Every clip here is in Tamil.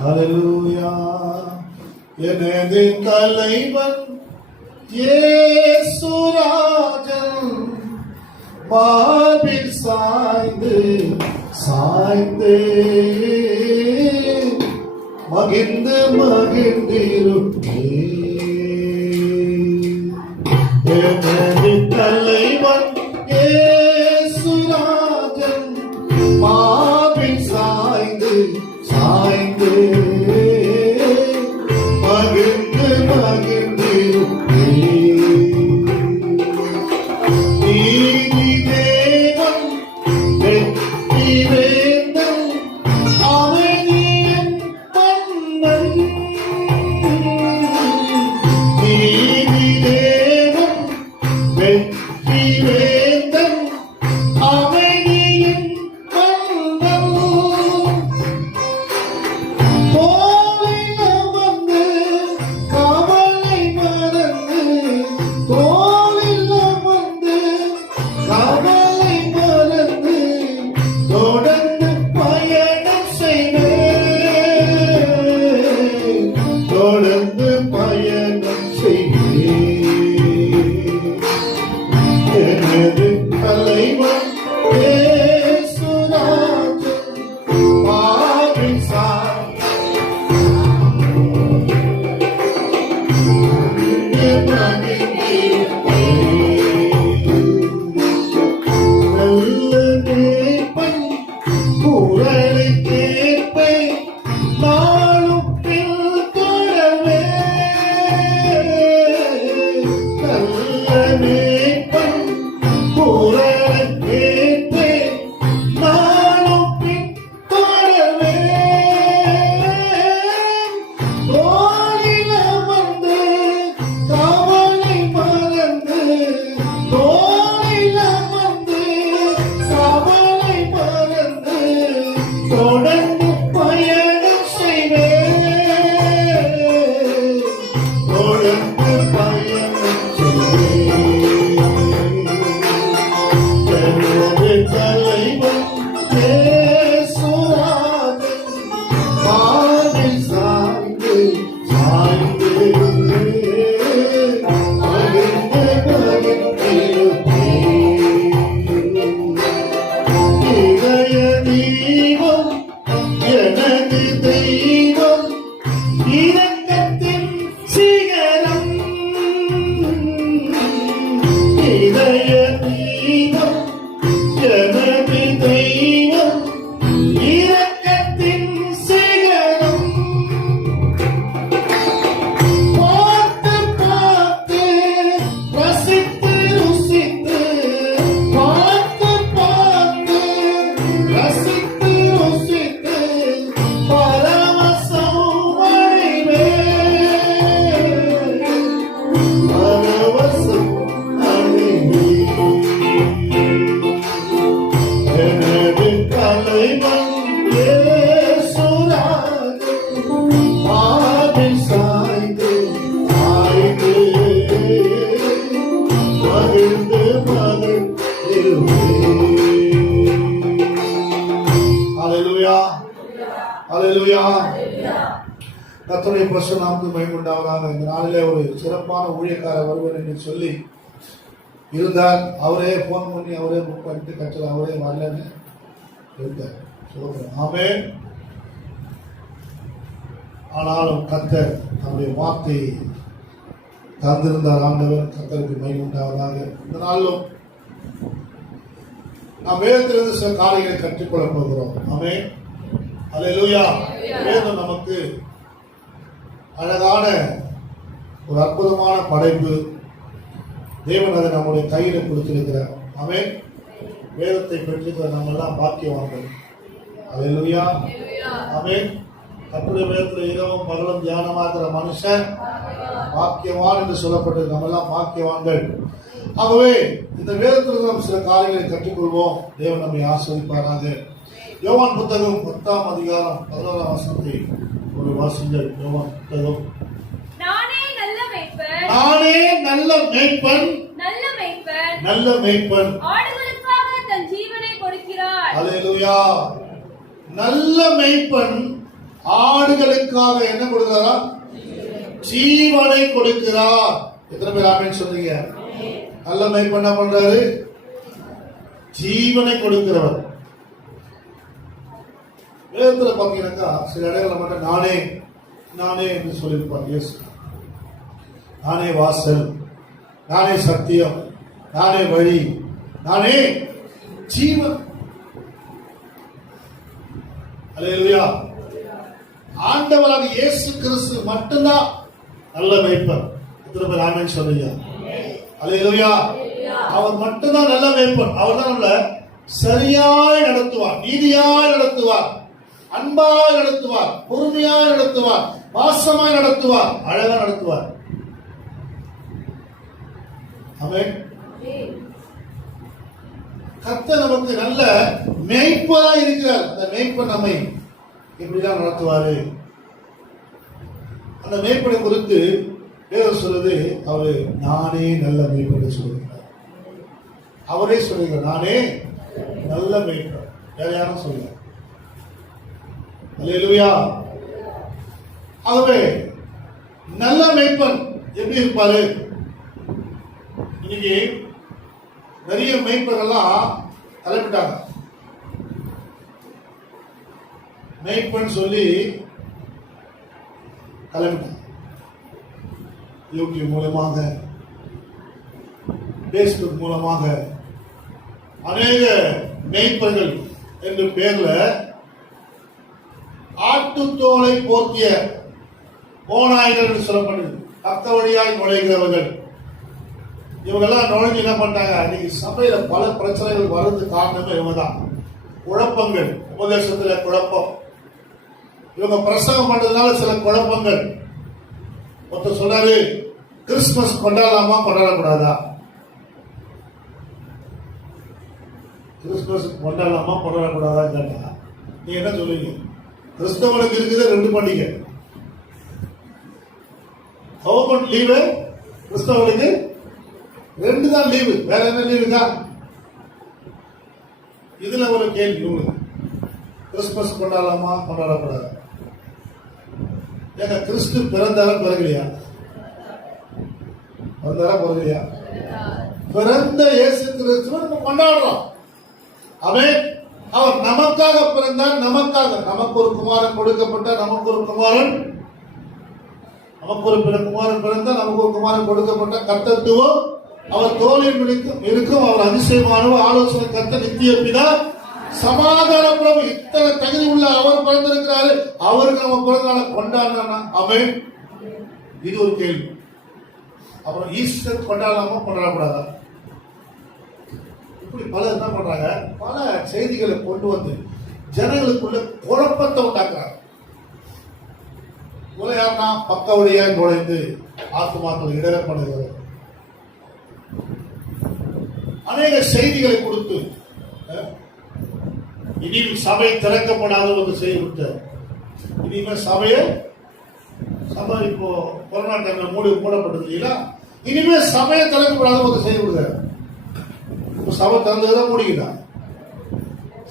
ஹல்லேலூயா. எனது தலைவன் இயேசுராஜன் மார்பில் சாய்ந்து சாய்ந்து மகிழ்ந்து மகிழ்ந்திருப்பே. எனது தலைவன் இயேசுராஜன் மார்பில் சாய்ந்து சாய்ந்து மகிழ்ந்து மகிழ்ந்திருப்பே. நீதி தேவன் வெற்றி வேந்தன் அமைதியின் மன்னன். நீதி தேவன் வெற்றி வேந்தன் அமைதியின் மன்னன். தோளில் அமர்ந்து கவலை மறந்து, தோளில் அமர்ந்து கவலை மறந்து தொடர்ந்து பயணம் செய்வேன், தொடர்ந்து பயணம் செய்வேன். எனது தலைவன் இயேசுராஜன் மார்பில் சாய்ந்து நல்ல மேய்ப்பன் குரலை கேட்பேன், நாளும் பின்தொடர்வே. நல்ல மேய்ப்பன் குரலை கேட்பேன், நாளும் பின்தொடர்வே. தோளில் அமர்ந்து கவலை மறந்து, தோளில் அமர்ந்து கவலை மறந்து தொடர்ந்து பயணம் செய்வேன், தொடர்ந்து பயணம் செய்வேன். எனது தலைவன் இயேசுராஜன் மார்பில் சாய்ந்து சாய்ந்து மகிழ்ந்து மகிழ்ந்திருப்பேன். இதய தீபம் எனது தெய்வம், இரக்கத்தின் சிகரம். இதய தீபம் எனது தெய்வம், இரக்கத்தின் சிகரம். பார்த்து பார்த்து ரசித்து ருசித்து, பார்த்து பார்த்து ரசித்து ருசித்து பரவசம் அடைவேன், பரவசம் அடைவேன். எனது தலைவன் இயேசுராஜன் மார்பில் சாய்ந்து சாய்ந்து மகிழ்ந்து மகிழ்ந்திருப்பேன். ஹல்லேலூயா, ஹல்லேலூயா. கர்த்தருடைய பரிசுத்த நாமத்துக்கு மகிமை உண்டாவதாக. இந்த நாளிலே ஒரு சிறப்பான ஊழியக்காரர் வருவர் என்று சொல்லி இருந்தார். அவரே போன் பண்ணி அவரே புக் பண்ணிட்டு கட்டல அவரே வரலன்னு இருந்தார். சொல்லுறேன் ஆமென். ஆனாலும் கர்த்தர் நம்முடைய வார்த்தையை தந்திருந்தார். ஆண்டவர் கர்த்தருக்கு மகிமை உண்டாவதாக. இந்த நாளிலும் நாம் வேதத்திலிருந்து சில காரியங்களை கற்றுக்கொள்ள போகிறோம். ஆமென். ஹல்லேலூயா. வேதம் நமக்கு அழகான ஒரு அற்புதமான படைப்பு. தேவன் அதை நம்முடைய கையில கொடுத்திருக்கிறார். ஆமென். வேதத்தை பெற்றிருக்கிற நம்ம எல்லாம் பாக்கியவான்கள். ஹல்லேலூயா. ஆமென். கர்த்தருடைய வேதத்தில் இரவும் பகலும் தியானமாகிற மனுஷன் பாக்கியவான் என்று சொல்லப்பட்டது. நம்ம எல்லாம் பாக்கியவான்கள். ஆகவே இந்த வேதத்தில் நாம் சில காரியங்களை கற்றுக்கொள்வோம். தேவன் நம்மை ஆசீர்வதிப்பாராக. யோவான் புத்தகம் 10ஆம் அதிகாரம் 11ஆம் வசனத்தை ஒரு வாசிங்கள். யோவான் புத்தகம். நானே நல்ல மேய்ப்பன், நானே நல்ல மேய்ப்பன், நல்ல மேய்ப்பன் ஆடுகளுக்காக தன் ஜீவனை கொடுக்கிறார். அல்லேலூயா. நல்ல மேய்ப்பன் ஆடுகளுக்காக என்ன கொடுக்கிறாரா? ஜீவனை கொடுக்கிறார். எத்தனை பேர் ஆமென் சொல்றீங்க? நல்ல மேய்ப்பன் என்ன பண்றாரு? ஜீவனை கொடுக்கிறவர். வேதத்துல பாத்தீங்கன்னாக்கா சில இடங்களை மட்டும் நானே நானே என்று சொல்லியிருப்பார் இயேசு. நானே வாசல், நானே சத்தியம், நானே வழி, நானே ஜீவன். அல்லேலூயா. ஆண்டவராக இயேசு கிறிஸ்து மட்டும்தான் நல்ல மேய்ப்பர். எத்தனை பேர் ஆமென் சொல்றீங்க? அல்லேலூயா. அவர் மட்டும்தான் நல்ல மேய்ப்பர். அவர் தான் நம்மள சரியாய் நடத்துவார், நீதியாய் நடத்துவார், அன்பாய் நடத்துவார், பொறுமையாய் நடத்துவார், பாசமாய் நடத்துவார், அழகா நடத்துவார். ஆமென். கர்த்தர் நமக்கு நல்ல மேய்ப்பரா இருக்கிறார். அந்த மேய்ப்பர் நம்மை எப்படிதான் நடத்துவாரு? அந்த மேய்ப்பனை குறித்து வேதம் சொல்லுது, அவரு நானே நல்ல மேய்ப்பனை சொல்லுகிறார். அவரே சொல்லுகிறார், நானே நல்ல மேய்ப்பர். வேற யாரும் சொல்லுங்க. அல்லேலூயா. ஆகவே நல்ல மேய்ப்பன் எப்படி இருப்பாரு? இன்னைக்கு நிறைய மேய்ப்பர்கள்லாம் தலைப்பிட்டாங்க. மேய்ப்பன் சொல்லி தலைப்பிட்டாங்க. யூடியூப் மூலமாக, பேஸ்புக் மூலமாக அநேக மேய்ப்பர்கள் என்ற பேர்ல ஆட்டுத்தோலை போர்த்திய ஓநாய்கள் என்று சொல்லப்படுது. பக்க வழியாய் நுழைகிறவர்கள். இவங்கெல்லாம் நுழைஞ்சு என்ன பண்ணிட்டாங்க? இன்னைக்கு சபையில பல பிரச்சனைகள் வர்றது காரணமே இவங்க தான். குழப்பங்கள், உபதேசத்துல குழப்பம், இவங்க பிரசங்கம் பண்றதுனால சில குழப்பங்கள். ஒருத்தர் சொன்னாரு, கிறிஸ்துமஸ் கொண்டாடலாமா கொண்டாடக்கூடாதா? கிறிஸ்துமஸ் கொண்டாடலாமா கொண்டாடக்கூடாதா கேட்டா நீங்க என்ன சொல்லுவீங்க? கிறிஸ்தவனுக்கு இருக்குது 2 பண்டிகை. கவர்மெண்ட் லீவு, கிறிஸ்தவனுக்கு 2 தான் லீவு. வேற என்ன லீவுக்கா? இதுல ஒரு கேள்வி உங்களுக்கு, கிறிஸ்துமஸ் கொண்டாடலாமா கொண்டாடக்கூடாது? ஏங்க கிறிஸ்து பிறந்தாரா பிறகுலையா? பிறந்தாரா பிறகுலையா? பிறந்த இயேசு கிறிஸ்துவை நம்ம கொண்டாடுறோம். அவன் அவர் நமக்காக பிறந்தார். நமக்காக நமக்கு ஒரு குமாரன் கொடுக்கப்பட்ட, நமக்கு ஒரு குமாரன், நமக்கு ஒரு குமாரன் பிறந்தார், நமக்கு ஒரு குமாரன் கொடுக்கப்பட்ட. கர்த்தத்துவம் அவர் தோளில் இருக்கும். அவர் அதிசயமானவர், ஆலோசனை கர்த்தர், நித்திய பிதா, சமாதான பிரபு. இத்தனை தகுதி உள்ள அவர் பிறந்திருக்கிறாரு. அவருக்கு நம்ம பிறந்த நாளை கொண்டாடனா? அவன் இது ஒரு கேள்வி. அப்புறம் ஈஸ்டர் கொண்டாடலாமா கொண்டாடக்கூடாதா? இப்படி பலர் என்ன பண்றாங்க? பல செய்திகளை கொண்டு வந்து ஜனங்களுக்குள்ள குழப்பத்தை உண்டாக்குறாங்க. யாருன்னா பக்க வழியாய் நுழைந்து ஆத்துமாக்கள் இடர பண்ணுகிறது. அநேக செய்திகளை கொடுத்து இனி சபை திறக்கப்படாத ஒரு செய்தி கொடுத்தார். இனிமே சபை இப்போ கொரோனா டைம்ல மூடப்பட்டது இல்லையா? இனிமே சபையை திறக்கப்படாத ஒரு செய்தி கொடுத்தார். சபை திறந்ததுதான் மூடிக்கிட்டா.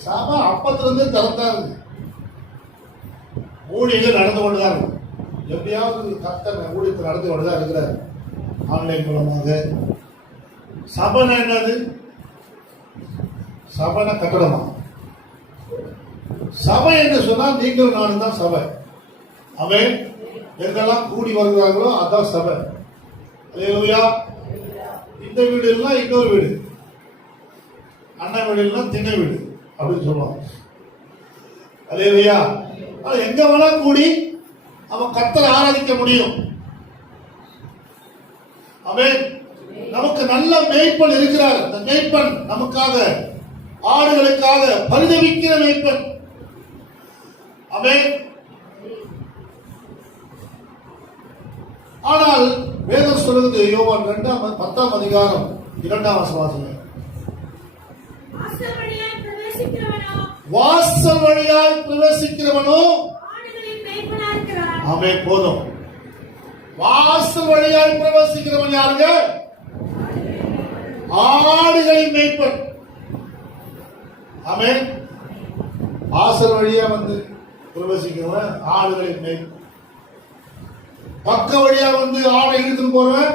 சபை அப்பத்திலிருந்து திறந்தா இருக்கு. ஊழியர்கள் நடந்து கொண்டுதான் இருக்கு. எப்படியாவது கர்த்தர் ஊழியத்தை நடந்து கொண்டுதான் இருக்கிறார். ஆன்லைன் மூலமாக. சபைனா என்னது? சபைனா கட்டடமா? சபை என்று சொன்னால் நீங்கள் நானும் தான் சபை. அவன் எங்கெல்லாம் கூடி வருகிறார்களோ அதான் சபை. அல்லேலூயா. இந்த வீடு எல்லாம் இன்னொரு வீடு, அண்ணன் வீடு எல்லாம் திண்ணை வீடு அப்படின்னு சொல்லுவாங்க. அல்லேலூயா. எங்க வேணா கூடி அவன் கர்த்தரை ஆராதிக்க முடியும். அவன் நமக்கு நல்ல மேய்ப்பன் இருக்கிறார். அந்த மேய்ப்பன் நமக்காக, ஆடுகளுக்காக பரிதவிக்கிற மேய்ப்பன். அவன் ஆனால் வேதம் சொல்லுது, யோவான் 10ஆம் அதிகாரம் 2ஆம் வசனம், வாசல் வழியாய் பிரவேசிக்கிறவனோ அவன் போதும். வாசல் வழியாய் பிரவேசிக்கிறவன் யாருங்க? ஆடுகளின் மேய்ப்பன். அவன் வாசல் வழியா வந்து பிரவேசிக்கிறவன் ஆடுகளின் மேய். பக்க வழியா வந்து ஆடை இழுத்துட்டு போறவன்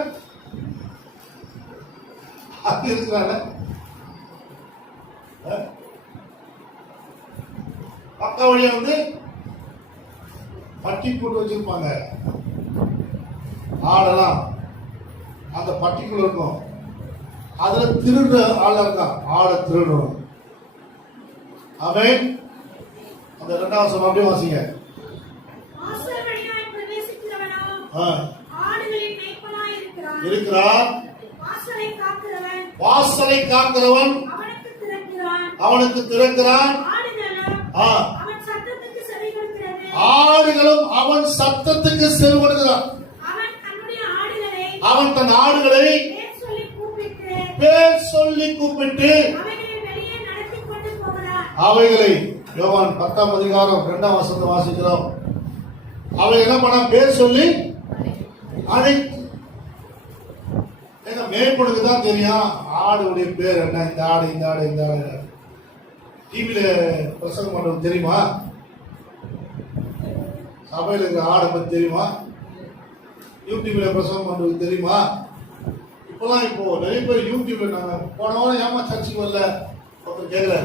அது இருக்கிறான. பக்க வழியா வந்து பட்டி போட்டு வச்சிருப்பாங்க ஆடெல்லாம், அந்த பட்டிக்குள்ள இருக்கும். அதுல திருடுற ஆளா இருக்கான், ஆடை திருடுறோம். அவன் அந்த 2வது வசனம் அப்படியே வாசிங்க. வாசல் வழியாய் பிரவேசிக்கிறவனோ ஆடுகளின் மேய்ப்பனாய் இருக்கிறான். வாசலை காக்கிறவன் அவனுக்கு திறக்கிறான். ஆடுகளும் அவன் சத்தத்துக்கு செவி கொடுக்கிறான். அவன் தன் ஆடுகளை பேர் சொல்லி கூப்பிட்டு அவைகளை யோவான் 10ஆம் அதிகாரம் 2ஆம் வசனத்தை வாசிக்கிறோம். அவை என்ன பண்ண பேர் சொல்லி அழைத்து. மேற்படுக்கு தான் தெரியும் ஆடுடைய பேர் என்ன, இந்த ஆடு இந்த ஆடு இந்த ஆடு. டிவியில பிரசங்கம் பண்றது தெரியுமா? சபையில் இருக்கிற ஆடை பத்தி தெரியுமா? யூடியூப்ல பிரசங்கம் பண்றது தெரியுமா? இப்போதான் இப்போ நிறைய பேர் யூடியூப்ல நாங்க போன வாரம் ஏமா சர்ச்சைக்கு வரல ஒருத்தர் கேட்கல.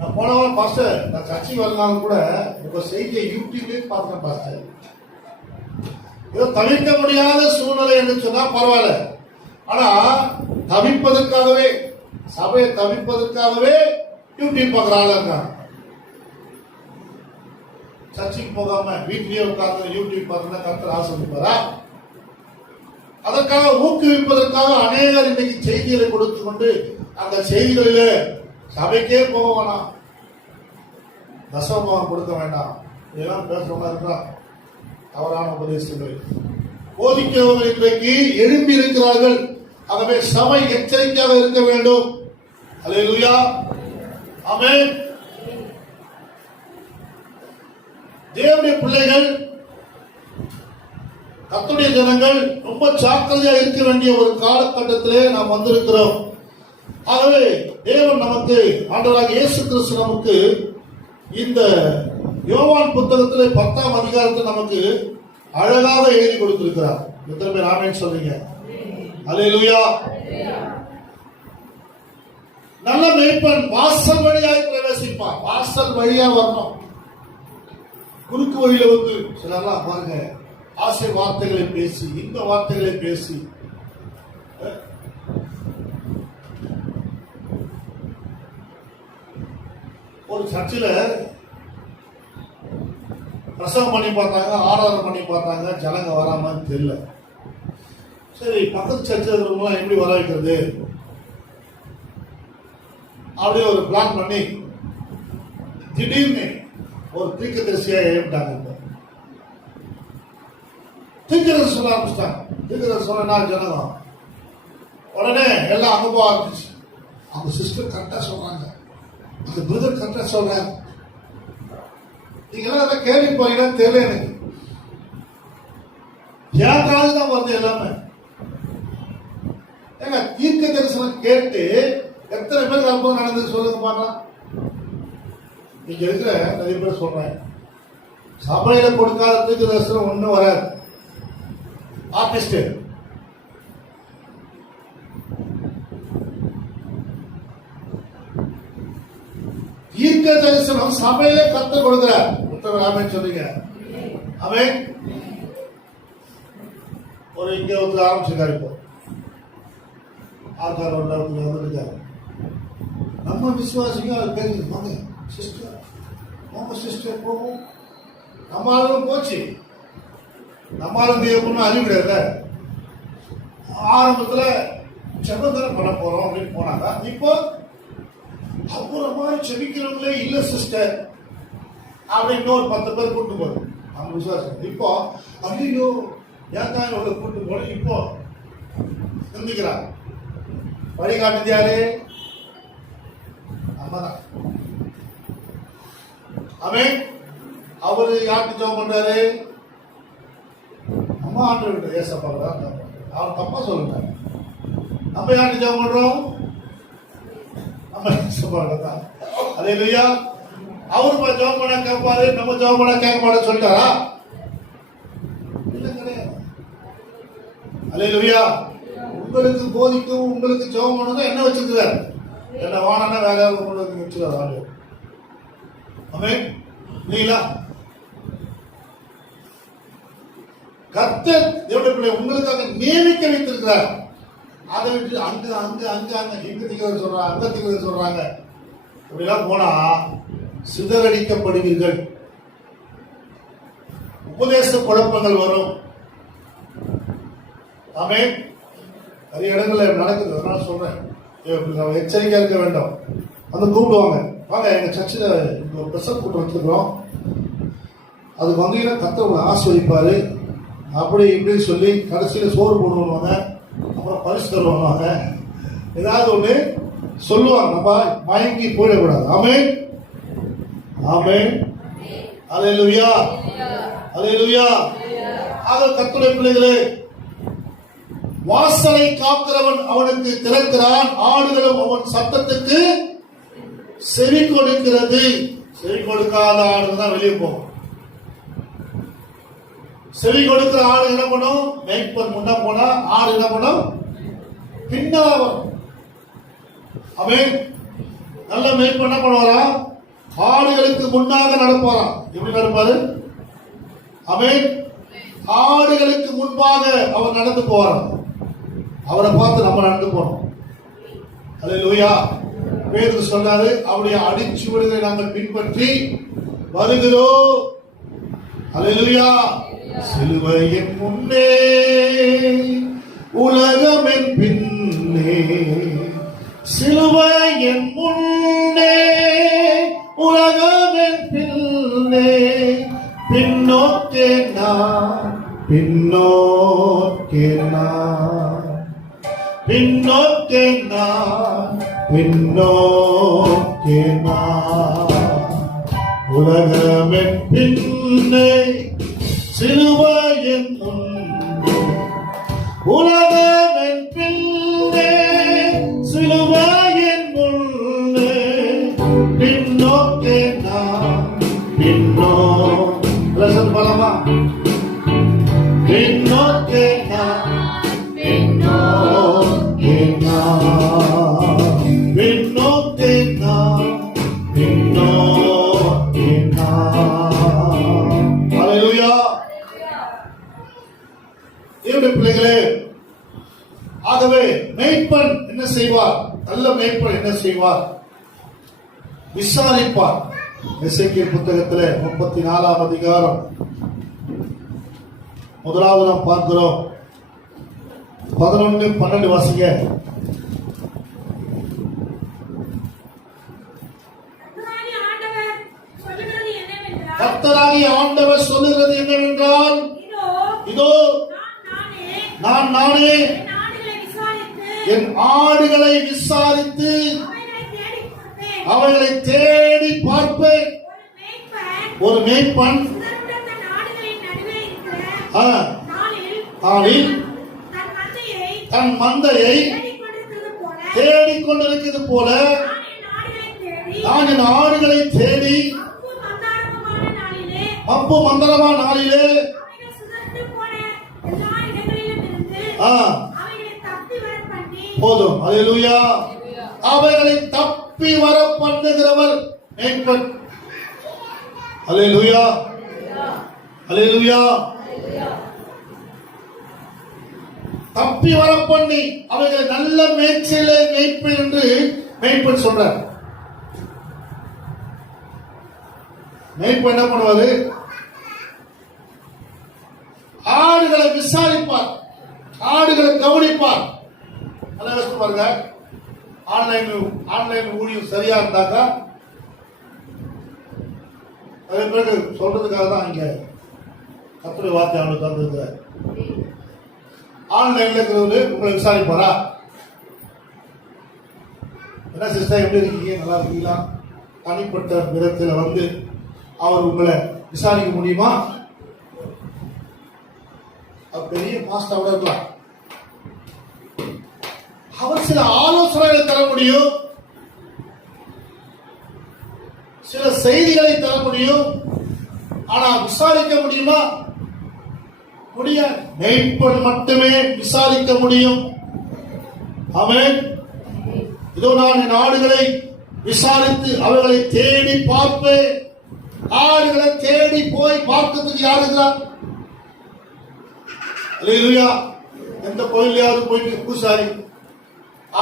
நான் போன வாரம் பாஸ்டர் நான் சர்ச்சைக்கு வரலாலும் கூட உங்க செய்தியை யூடியூப்லேயே பார்த்தேன் பாஸ்டர். ஏதோ தவிர்க்க முடியாத சூழ்நிலை என்று சொன்னா பரவாயில்ல. ஆனா தவிர்ப்பதற்காகவே, சபையை தவிர்ப்பதற்காகவே யூடியூப் பார்க்குற ஆளா இருக்காங்க. சர்ச்சைக்கு போகாம வீட்லயே உட்கார்ந்து யூடியூப் பார்த்து கர்த்தர் ஆசீர்வதிப்பாரா? அதற்காக ஊக்குவிப்பதற்காக அநேகர் இன்னைக்கு செய்திகளை கொடுத்து கொண்டு அந்த செய்திகளிலே சபைக்கே போக வேணாம், தசமபாகம் கொடுக்க வேண்டாம், இதெல்லாம் பேசுறவங்க இருக்கிறான். தவறான உபதேசங்கள் போதிக்கிறவர்கள் இன்றைக்கு எழும்பி இருக்கிறார்கள். ஆகவே சபை எச்சரிக்கையாக இருக்க வேண்டும். அல்லேலூயா, ஆமென். தேவனுடைய பிள்ளைகள், கர்த்தருடைய ஜனங்கள் ரொம்ப ஜாக்கிரதையா இருக்க வேண்டிய ஒரு காலகட்டத்திலே நாம் வந்திருக்கிறோம். ஆகவே தேவன் நமக்கு, ஆண்டவராகிய இயேசு கிறிஸ்து நமக்கு இந்த யோவான் புத்தகத்திலே 10ஆம் அதிகாரத்தை நமக்கு அழகாக எழுதி கொடுத்திருக்கிறார். எத்தனை பேர் ஆமென் சொல்றீங்க? அல்லேலூயா. நல்ல மேய்ப்பன் வாசல் வழியாய் பிரவேசிப்பான். வாசல் வழியா வரணும். குறுக்கு வழியில வந்து சிலர்லாம் பாருங்க, ஆசை வார்த்தைகளை பேசி, இந்த வார்த்தைகளை பேசி ஒரு சர்ச்சில் பிரசவம் பண்ணி பார்த்தாங்க, ஆராதனை பண்ணி பார்த்தாங்க, ஜனங்க வராமன்னு தெரியல. சரி, பக்கத்து சர்ச்சில் இருக்கிறவங்களாம் எப்படி வர வைக்கிறது அப்படியே ஒரு பிளான் பண்ணி திடீர்னு ஒரு தீர்க்கதரிசியா எழுப்பிட்டாங்க. தீர்க்கதரிசி சொல்ல ஆரம்பிச்சிட்டாங்க. தீர்க்கதரிசி சொன்னா ஜனகம் உடனே எல்லாம் அங்க போக ஆரம்பிச்சு. அவங்க சிஸ்டர் கரெக்டா சொல்றாங்க, அந்த பிரதர் கரெக்டா சொல்றாங்க. நீங்க எல்லாம் அதை கேள்வி போறீங்கன்னு தெரியல எனக்கு. என் காலம் தான் வருது எல்லாமே. ஏங்க தீர்க்க தரிசனம் கேட்டு எத்தனை பேர் அற்புதம் நடந்தது சொல்லுங்க பார்க்கலாம். நீங்க இருக்கிற நிறைய பேர் சொல்றேன், சபையில கொடுக்காத தீர்க்க தரிசனம் ஒண்ணும் வராது. ஆர்டிஸ்ட் தீர்க்க தரிசனம் சபையிலே கர்த்தர் கொடுக்கிறார். ஆமென் சொல்லுங்க. ஆமென். ஒரு இங்க வந்து ஆரம்பிச்சிருக்காரு. இப்போ ஆர்கார் வந்துருக்காரு. நம்ம விசுவாசிங்க அவர் பேருக்கு வாங்க சிஸ்டர், வாங்க சிஸ்டர் போவோம். நம்மளும் போச்சு, நம்மளும் தேவனும் அறிவு கிடையாது. ஆரம்பத்துல செவ்வந்தரம் பண்ண போறோம் அப்படின்னு போனாங்க. இப்போ அப்புறமா செபிக்கிறவங்களே இல்ல சிஸ்டர் அப்படின்னு ஒரு 10 பேர் கூட்டு போறோம். நம்ம விசுவாசம். இப்போ ஐயோ ஏன் தான் இவ்வளவு கூட்டு போன இப்போ சிந்திக்கிறார். வழிகாட்டுது யாரு? அம்மாதான். அவன் அவரு யாருக்கு ஜெபம் பண்றாரு? அம்மா ஆண்டு ஏசப்பாங்க. அவன் தப்பா சொல்லுங்க. நம்ம யாருக்கு ஜெபம் பண்றோம்? நம்ம ஏசப்பாங்க தான். அல்லேலூயா. அவர் ஜெபம் பண்ண கேட்பாரு, நம்ம ஜெபம் பண்ண கேட்க மாட்டேன்னு சொல்லிட்டாரா? இல்ல, கிடையாது. அல்லேலூயா. உங்களுக்கு போதிக்கும், உங்களுக்கு ஜெபம் பண்ணணும் என்ன வச்சிருக்கிறார்? என்ன வானா வேற யாரும் கொண்டு வந்து வச்சிருக்காரு ஆளு. ஆமென். இல்லைங்களா? கர்த்தர் தேவனுடைய பிள்ளை உங்களுக்காக நியமிக்க வைத்திருக்கிறார். அதை விட்டு அங்க அங்க அங்க அங்க இங்க திக்கிறது சொல்றாங்க, அங்க திக்கிறது சொல்றாங்க. இப்படிலாம் போனா சிதறடிக்கப்படுவீர்கள். உபதேச குழப்பங்கள் வரும். ஆமென். நிறைய இடங்கள்ல நடக்குது. அதனால சொல்றேன், எச்சரிக்கையா இருக்க வேண்டும். வந்து கூப்பிடுவாங்க, வாங்க எங்க சர்ச்சில் ஒரு பிரசவ கூட்டம் வச்சிருக்கிறோம், அதுக்கு வந்தீங்கன்னா கர்த்தர் உங்களை ஆசீர்வதிப்பாரு அப்படி இப்படி சொல்லி கடைசியில் சோறு போடுவாங்க, அப்புறம் பரிசு தருவாங்க, ஏதாவது ஒண்ணு சொல்லுவாங்க. நம்ம மயங்கி போயிடக்கூடாது. ஆமென். ஆமென். அல்லேலூயா. அல்லேலூயா. ஆக கர்த்தருடைய பிள்ளைகளே, வாசலை காக்கிறவன் அவனுக்கு திறக்கிறான், ஆடுகளும் அவன் சத்தத்துக்கு செவி கொடுக்கிறது. செவி கொடுக்காத ஆடு தான் வெளியே போகும். செவி கொடுக்கிற ஆடு என்ன பண்ணும்? மேய்ப்பன் முன்ன போனா ஆடு என்ன பண்ணும்? பின்னால வரும். அவன் நல்ல மேய்ப்பன் என்ன பண்ணுவாரா? ஆடுகளுக்கு முன்னாக நடப்பாராம். எப்படி நடப்பாரு? அவன் ஆடுகளுக்கு முன்பாக அவர் நடந்து போவாராம். அவரை பார்த்து நம்ம நடந்து போனோம். அல்லேலூயா. பேதுரு சொன்னாரு, அவருடைய அடிச்சுவடுகளை நாங்கள் பின்பற்றி வருகிறோம். அல்லேலூயா. சிலுவையின் முன்னே உலகமென் பின்னே, சிலுவையின் முன்னே உலகமென் பின்னே, பின்னோக்கே நான், பின்னோக்கே நான், பின்னோக்கே நான், பின்னோக்கே நான், உலகமென் பின்னே சிலுவையின் முன்னே, உலகமென் பின்னே சிலுவையின் முன்னே, பின்னோக்கே நான், பலமா பின்னோக்கே நான், பின்னோக்கே நான், பின்னோக்கே நான், பின்னோக்கே நான். அல்லேலூயா. தேவனுடைய பிள்ளைகளே, ஆகவே மேய்ப்பன் என்ன செய்வார்? நல்ல மேய்ப்பன் என்ன செய்வார்? விசாரிப்பார். எசேக்கியேல் புத்தகத்திலே 34ஆம் அதிகாரம் முதலாவது நாம் பார்க்கிறோம். 11, 12 வாசிங்க. கர்த்தராகிய ஆண்டவர் சொல்லுகிறது என்னவென்றால், இதோ நான் நானே என் ஆடுகளை விசாரித்து அவைகளை தேடி பார்ப்பேன். ஒரு மேய்ப்பன் தன் மந்தையை தேடிக்கொண்டிருக்கிறது போல நான் என் ஆடுகளை தேடி மப்பு மந்தரமான நாளிலே போதும். அல்லேலூயா. அவைகளை தப்பி வர பண்ணுகிறவர் மேய்ப்பன். அல்லேலூயா. அல்லேலூயா. தப்பி வர பண்ணி அவைகளை நல்ல மேய்ச்சலே மேய்ப்பன் என்று மேய்ப்பன் சொல்றார். மேய்ப்பன் என்ன பண்ணுவாரு? ஆடுகளை விசாரிப்பார், ஆடுகளை கவனிப்பார். நல்லா பாருங்க, ஆன்லைன் ஊழியம் சரியா இருந்தாக்கா அதே பிறகு சொல்றதுக்காக தான் இங்க கர்த்தருடைய வார்த்தை அவனுக்கு தந்திருக்கிறார். ஆன்லைன்ல இருக்கிறவரு உங்களை விசாரிப்பாரா? என்ன சிஸ்டர், எப்படி இருக்கீங்க, நல்லா இருக்கீங்களா? தனிப்பட்ட விதத்தில் வந்து அவர் உங்களை விசாரிக்க முடியுமா? பெரிய மாஸ்டர் இருக்கலாம். அவர் சில ஆலோசனைகளை தர முடியும், சில செய்திகளை தர முடியும். ஆனா விசாரிக்க முடியுமா? முடியாது. மேய்ப்பன் மட்டுமே விசாரிக்க முடியும். ஆமென். இதோ நான் என் ஆடுகளை விசாரித்து அவர்களை தேடி பார்ப்பேன். ஆடுகளை தேடி போய் பார்க்கிறதுக்கு யாரு இருக்கிறார்? அல்லேலூயா. எந்த கோயிலையாவது போயிட்டு பூசாரி,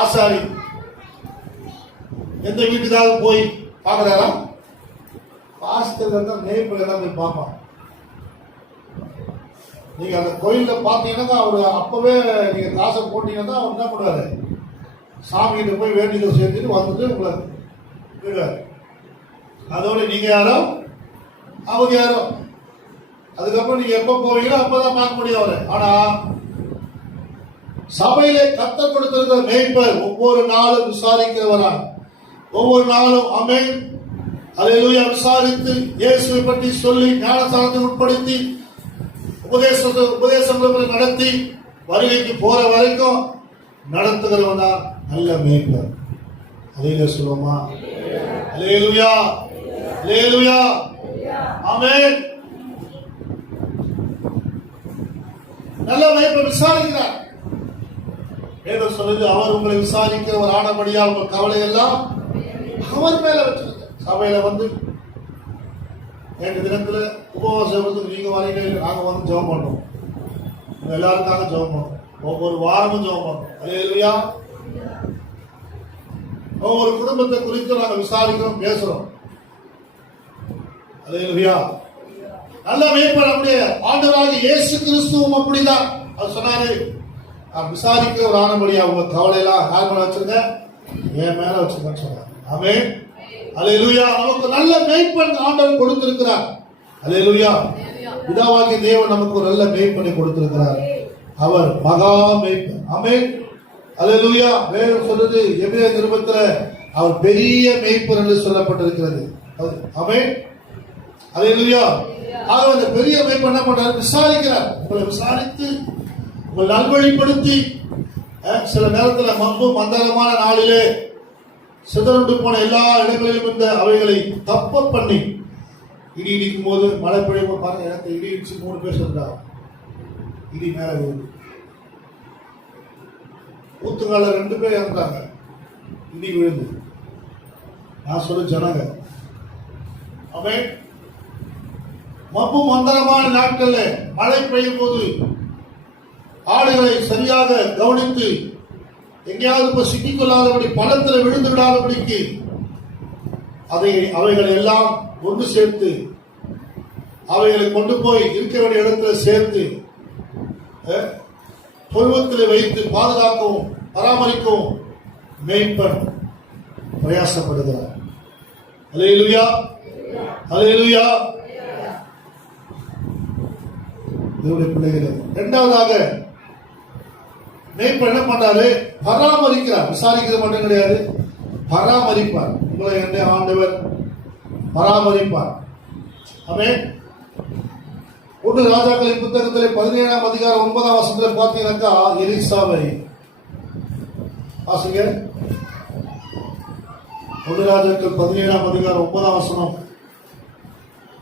ஆசாரி எந்த வீட்டுக்காவது போய் பார்க்கறாரா? பாஸ்டர் தான் மேய்ப்பன் எல்லாம் போய் பார்ப்பான். நீங்க அந்த கோயில்ல பாத்தீங்கன்னா அவரு அப்பவே நீங்க காசை போட்டீங்கன்னா அவர் என்ன பண்ணுவாரு? சாமி கிட்ட போய் வேண்டியதை செஞ்சுட்டு வந்துட்டு உங்களை விடுவாரு. அதோட நீங்க யாரோ அவங்க யாரோ. அதுக்கப்புறம் நீங்க எப்ப போவீங்களோ அப்பதான் பார்க்க முடியும் அவரை. ஆனா சபையிலே கர்த்தர் கொடுத்திருக்கிற மேய்ப்பர் ஒவ்வொரு நாளும் விசாரிக்கிறவரா, ஒவ்வொரு நாளும் ஆமென் அல்லேலூயா விசாரித்து இயேசுவை பற்றி சொல்லி ஞானஸ்நானத்தை உட்படுத்தி உபதேசங்களை நடத்தி வருகைக்கு போற வரைக்கும் நடத்துகிறவனா நல்ல மேய்ப்பர். அல்லேலூயா சொல்லுவோமா? அல்லேலூயா, அல்லேலூயா, ஆமென். நல்ல மேய்ப்பர் விசாரிக்கிறார். வேதம் சொல்லுது, அவர் உங்களை விசாரிக்கிறவர் ஆனபடியால் உங்கள் கவலை எல்லாம் அவர் மேல வச்சிருக்க. சபையில வந்து எங்க தினத்துல உபவாசம் நீங்க வரீங்க, நாங்க வந்து ஜெபம் பண்ணோம். எல்லாருக்காக ஜெபம் பண்ணோம். ஒவ்வொரு வாரமும் ஜெபம் பண்ணோம். அல்லேலூயா. ஒவ்வொரு குடும்பத்தை குறித்து நாங்க விசாரிக்கிறோம், பேசுறோம். அல்லேலூயா. நல்ல மேய்ப்பன் அப்படியே ஆண்டவராகிய இயேசு கிறிஸ்துவும் அப்படிதான். அவர் சொன்னாரு, விசாரிக்கிற ஒரு ஆனபடியா உங்க கவலையெல்லாம் யார் மேல வச்சிருங்க? என் மேல வச்சிருக்கேன்னு சொன்னார். ஆமென். அல்லேலூயா. நமக்கு நல்ல மேய்ப்பன் ஆண்டவர் கொடுத்திருக்கிறார். அல்லேலூயா. பிதாவாகிய தேவன் நமக்கு ஒரு நல்ல மேய்ப்பனை கொடுத்திருக்கிறார். அவர் மகா மேய்ப்பன். ஆமென். அல்லேலூயா. வேதம் சொல்றது எபிரேயர் நிருபத்துல அவர் பெரிய மேய்ப்பன் என்று சொல்லப்பட்டிருக்கிறது. ஆமென். அல்லேலூயா. ஆக அந்த பெரிய மேய்ப்பன் என்ன பண்றாரு? விசாரிக்கிறார். உங்களை விசாரித்து உங்களை நல்வழிப்படுத்தி சில நேரத்தில் மம்பு மந்தரமான நாளிலே சிதறண்டு போன எல்லா இடங்களிலும் இருந்த அவைகளை தப்ப பண்ணி இடி இடிக்கும் போது மழை பெய்யும் பாருங்க. எனக்கு இடி இடிச்சு 3 பேர் சொல்றாங்க. இடி மேல விழுது. ஊத்துக்கால 2 பேர் இறந்தாங்க இடி விழுந்து. நான் சொல்ல ஜனங்க அவன் மப்பு மந்தரமான நாட்கள்ல மழை பெய்யும் போது ஆடுகளை சரியாக கவனித்து எங்கேயாவது இப்ப சிக்கிக்கொள்ளாதபடி பள்ளத்தில் விழுந்து விடாதபடிக்கு அவைகளை எல்லாம் ஒன்று சேர்த்து அவைகளை கொண்டு போய் இருக்க வேண்டிய இடத்துல சேர்த்து தொழுவத்தில் வைத்து பாதுகாக்கவும் பராமரிக்கவும் மேய்ப்பன் பிரயாசப்படுகிறார். அல்லேலூயா, அல்லேலூயா. தேவனுடைய பிள்ளைகளே, இரண்டாவதாக மேய்ப்பன் என்ன பண்றாரு? பராமரிக்கிறார். விசாரிக்கிறது மட்டும் கிடையாது, பராமரிப்பார். உங்களை என்ன ஆண்டவர் பராமரிப்பார். ஆமென். 1 ராஜாக்களின் புத்தகத்திலே 17ஆம் அதிகாரம் 9ஆம் வசனத்தில் பார்த்தீங்கன்னாக்கா எலிசாவை வாசிங்க. 1 ராஜாக்கள் 17ஆம் அதிகாரம் 9ஆம் வசனம்.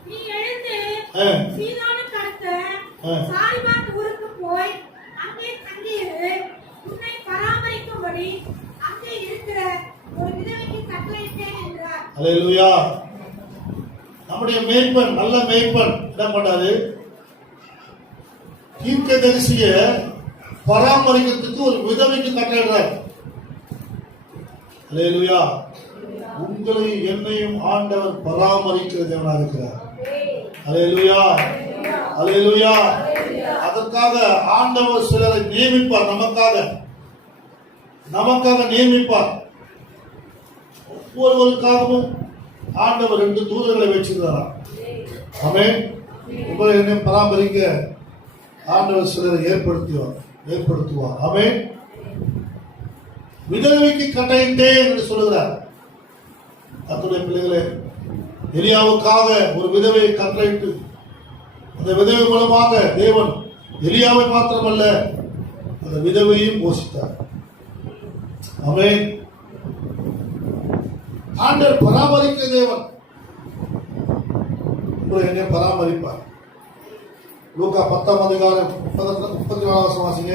நீ எழுந்து சீதோனுக்கு அடுத்த சாரிபாத் ஊருக்கு போய் அங்கே தங்கியிரு. உன்னை பராமரிக்கும்படி அங்கே இருக்கிற ஒரு விதவைக்கு கட்டளையிட்டேன் என்றார். அல்லேலூயா. நம்முடைய மேய்ப்பன், நல்ல மேய்ப்பன் என்ன பண்ணாரு? தீர்க்கதரிசிய பராமரிக்கிறதுக்கு ஒரு விதவைக்கு கட்டளையிடுறார். அல்லேலூயா. உங்களை என்னையும் ஆண்டவர் பராமரிக்கிற தேவனாக இருக்கிறார். அல்லேலூயா, அல்லேலூயா. அதற்காக ஆண்டவர் சிலரை நியமிப்பார். நமக்காக நியமிப்பார். ஒவ்வொருவருக்காகவும் ஆண்டவர் 2 தூதர்களை வச்சிருக்கிறார். ஆமென். உங்களை என்னையும் பராமரிக்க ஆண்டவர் சிலரை ஏற்படுத்துவார். ஆமென். விதவைக்கு கட்டளையிட்டேன் என்று சொல்லுகிறார். கர்த்தருடைய பிள்ளைகளே, எலியாவுக்காக ஒரு விதவையை கட்டளையிட்டு அந்த விதவை மூலமாக தேவன் எலியாவை மாத்திரமல்ல அந்த விதவையும் போஷித்தார். ஆமென். ஆண்டவர் பராமரிக்கிற தேவன். உங்களை என்னை பராமரிப்பார். லூக்கா 10ஆம் அதிகாரம் 34 வாசிங்க.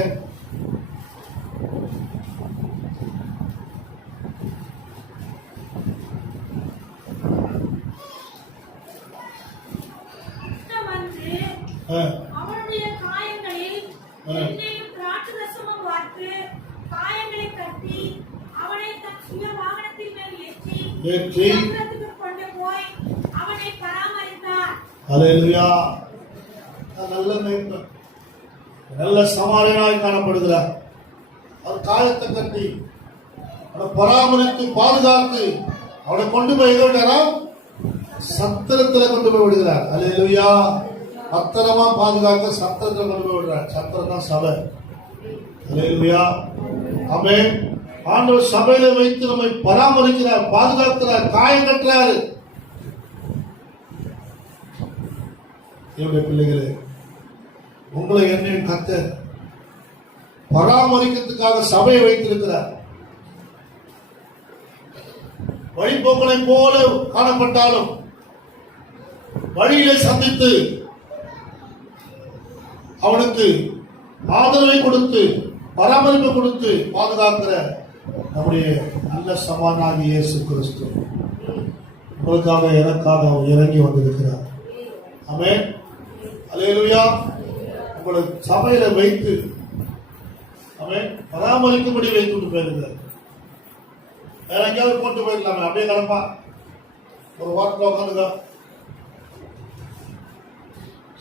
அவனுடைய காயங்களில் எண்ணெயும் திராட்சரசமும் வார்த்து காயங்களை கட்டி அவனை தன் சுய வாகனத்தின் மேல் ஏற்றி நகரத்துக்கு கொண்டு போய் அவனை பராமரித்தார். அல்லேலூயா. நல்ல மேய்ப்பன், நல்ல சமாரியனாய் காணப்படுகிறார். அவர் காயத்தை கட்டி அவனை பராமரித்து பாதுகாத்து அவனை கொண்டு போய் எதோ சத்திரத்துல கொண்டு போய் விடுகிறார். அல்லேலூயா. பத்திரமா பாதுகாக்க சத்திரத்துல கொண்டு போய் விடுறார். சத்திரம் தான் சபை. அல்லேலூயா. ஆமென். ஆண்டவர் சபையில வைத்து நம்மை பராமரிக்கிறார், பாதுகாக்கிறார், காயம் கட்டுறாரு. என்னுடைய பிள்ளைகளே, உங்களை என்னையும் கர்த்தர் பராமரிக்கிறதுக்காக சபையை வைத்திருக்கிறார். வழிபோக்கனை போல காணப்பட்டாலும் வழியிலே சந்தித்து அவனுக்கு ஆதரவை கொடுத்து பராமரிப்பு கொடுத்து பாதுகாக்கிற நம்முடைய நல்ல சமானாகிய இயேசு கிறிஸ்து உங்களுக்காக எனக்காக அவர் இறங்கி வந்திருக்கிறார். ஆமென். அல்லேலூயா. உங்களை சபையில வைத்து ஆமென் பராமரிக்கும்படி வைத்து போயிருக்கிறார். வேற எங்கேயாவது போட்டு போயிருக்கலாமே, அப்படியே கிளம்பா ஒரு வாரத்தில் உட்காந்துக்கா.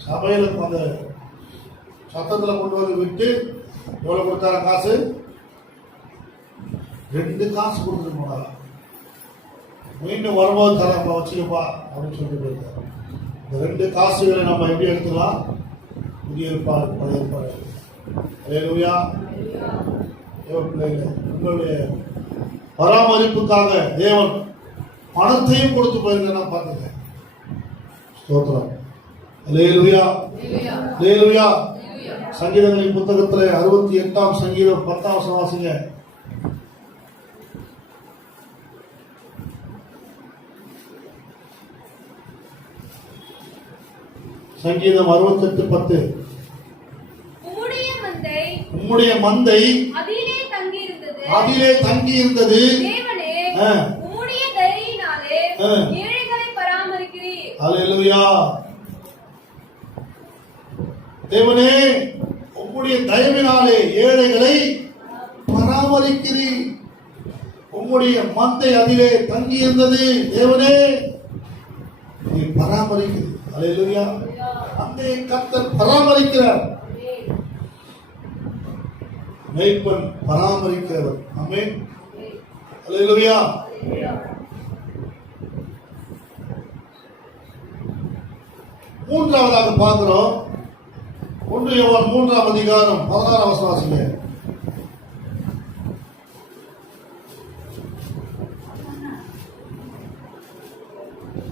சபையில அந்த சத்தத்துல கொண்டு வந்து விட்டு எவ்வளவு கொடுத்தார காசு? 2 காசு கொடுத்துட்டு போனாரா. மீண்டும் வரும்போது தரப்பா வச்சுக்கப்பா அப்படின்னு சொல்லிட்டு போயிருக்காரு. இந்த 2 காசுகளை நம்ம எப்படி எடுத்துக்கலாம்? புதிய ஏற்பாடு, பழைய ஏற்பாடு. அல்லேலூயா. பிள்ளைகளே, உங்களுடைய பராமரிப்புக்காக தேவன் பணத்தையும் கொடுத்து போயிருந்தேன் பார்த்துங்க. ஸ்தோத்திரம். அல்லேலூயா. அல்லேலூயா. சங்கீதங்களின் புத்தகத்திலே 68ஆம் சங்கீதம் 10ஆம் வசனம் வாசிங்க. சங்கீதம் 68:10. உம்முடைய மந்தை அதிலே தங்கி இருந்தது. உம்முடைய தயையினாலே ஏழைகளை பராமரிக்கிறீர். அல்லேலூயா. தேவனே, உம்முடைய தயவினாலே ஏழைகளை பராமரிக்கிறீர். உம்முடைய மந்தை அதிலே தங்கி இருந்தது. தேவனே, நீ பராமரிக்கிறீர். அல்லேலூயா. அந்த கர்த்தர் பராமரிக்கிறார். மேய்ப்பன் பராமரிக்கிறவர். ஆமென். அல்லேலூயா. மூன்றாவதாக பார்க்கிறோம். 1 யோவான் 3ஆம் அதிகாரம் 16ஆம் வசனம் வாசிங்க.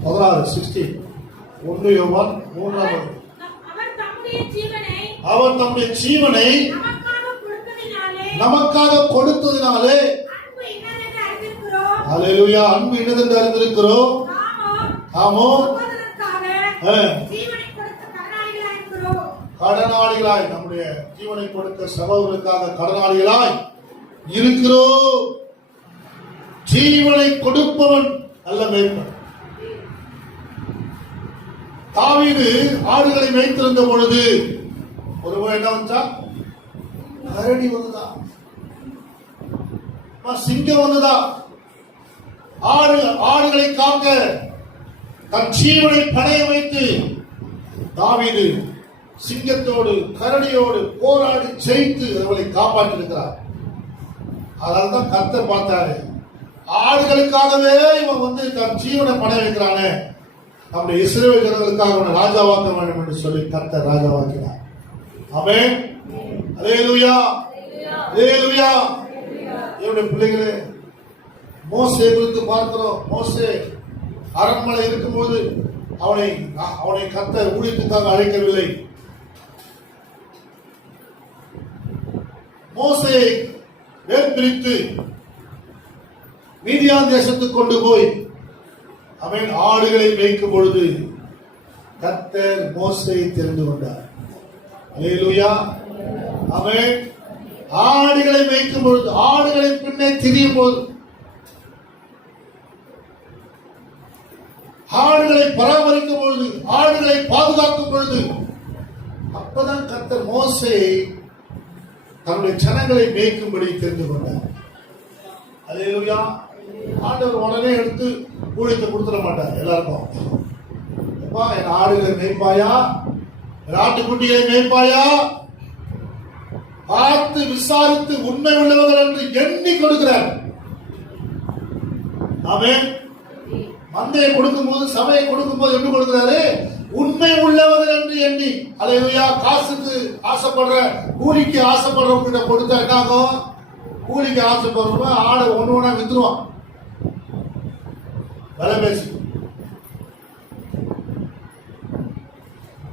16 1 யோவான் 3ஆம். அவர் தம்முடைய ஜீவனை நமக்காக கொடுத்ததினாலே அல்லேலூயா அன்பு இன்னதென்று அறிந்திருக்கிறோம். ஆமோ கடனாளிகளாய் நம்முடைய ஜீவனை கொடுத்த சகோதரருக்காக கடனாளிகளாய் இருக்கிறோம். ஜீவனை கொடுப்பவன் அல்ல மேய்ப்பன். தாவீது ஆடுகளை மேய்த்திருந்த பொழுது ஒருவர் என்ன வந்தா? கரடி வந்ததா, சிங்கம் வந்ததா. ஆடுகளை காக்க தன் ஜீவனை பணைய வைத்து தாவீது சிங்கத்தோடு கரடியோடு போராடி ஜெயித்து அவளை காப்பாற்றிருக்கிறார். அதனால்தான் கர்த்தர் பார்த்தாரு, ஆடுகளுக்காகவே இவன் வந்து தன் ஜீவனை பணைய வைக்கிறானே, நம்முடைய இஸ்ரவேல் ஜனங்களுக்காக அவனை ராஜாவாக்க வேண்டும் என்று சொல்லி கர்த்தர் ராஜாவாக்கினார். ஆமென். அல்லேலூயா. அல்லேலூயா. என்னுடைய பிள்ளைகளே, மோசே குறித்து பார்க்கிறோம். மோசே அரண்மனை இருக்கும்போது அவனை கர்த்தர் ஊழியத்துக்காக அழைக்கவில்லை. மோசேயை வேர்பிரித்து மீதியான் தேசத்துக்கு கொண்டு போய் அவன் ஆடுகளை மேய்க்கும் பொழுது கர்த்தர் மோசேயை தெரிந்து கொண்டார். அல்லேலூயா. ஆமென். ஆடுகளை மேய்க்கும் பொழுது, ஆடுகளை பின்னே திரியும் போது, ஆடுகளை பராமரிக்கும் பொழுது, ஆடுகளை பாதுகாக்கும் பொழுது, அப்பதான் கர்த்தர் மோசேயை தன்னுடைய ஜனங்களை மேய்க்கும்படி தெரிந்து கொண்டார். அல்லேலூயா. ஆண்டவர் உடனே எடுத்து ஊழியத்தை கொடுத்துட மாட்டார் எல்லாருக்கும். என் ஆடுகளை மேய்ப்பாயா, ஆட்டுக்குட்டிகளை மேய்ப்பாயா, பார்த்து விசாரித்து உண்மை உள்ளவர்கள் என்று எண்ணி கொடுக்கிறார். ஆமென். மந்தையை கொடுக்கும் போது, சபையை கொடுக்கும் போது எப்படி கொடுக்கிறாரு? உண்மை உள்ளவர்கள் என்று எண்ணி. அல்லேலூயா. காசுக்கு ஆசைப்படுற, கூலிக்கு ஆசைப்படுறவங்க கிட்ட கொடுத்தா என்ன ஆகும்? கூலிக்கு ஆசைப்படுறவங்க ஆடை ஒண்ணு ஒண்ணா வித்துருவான், விலை பேசி.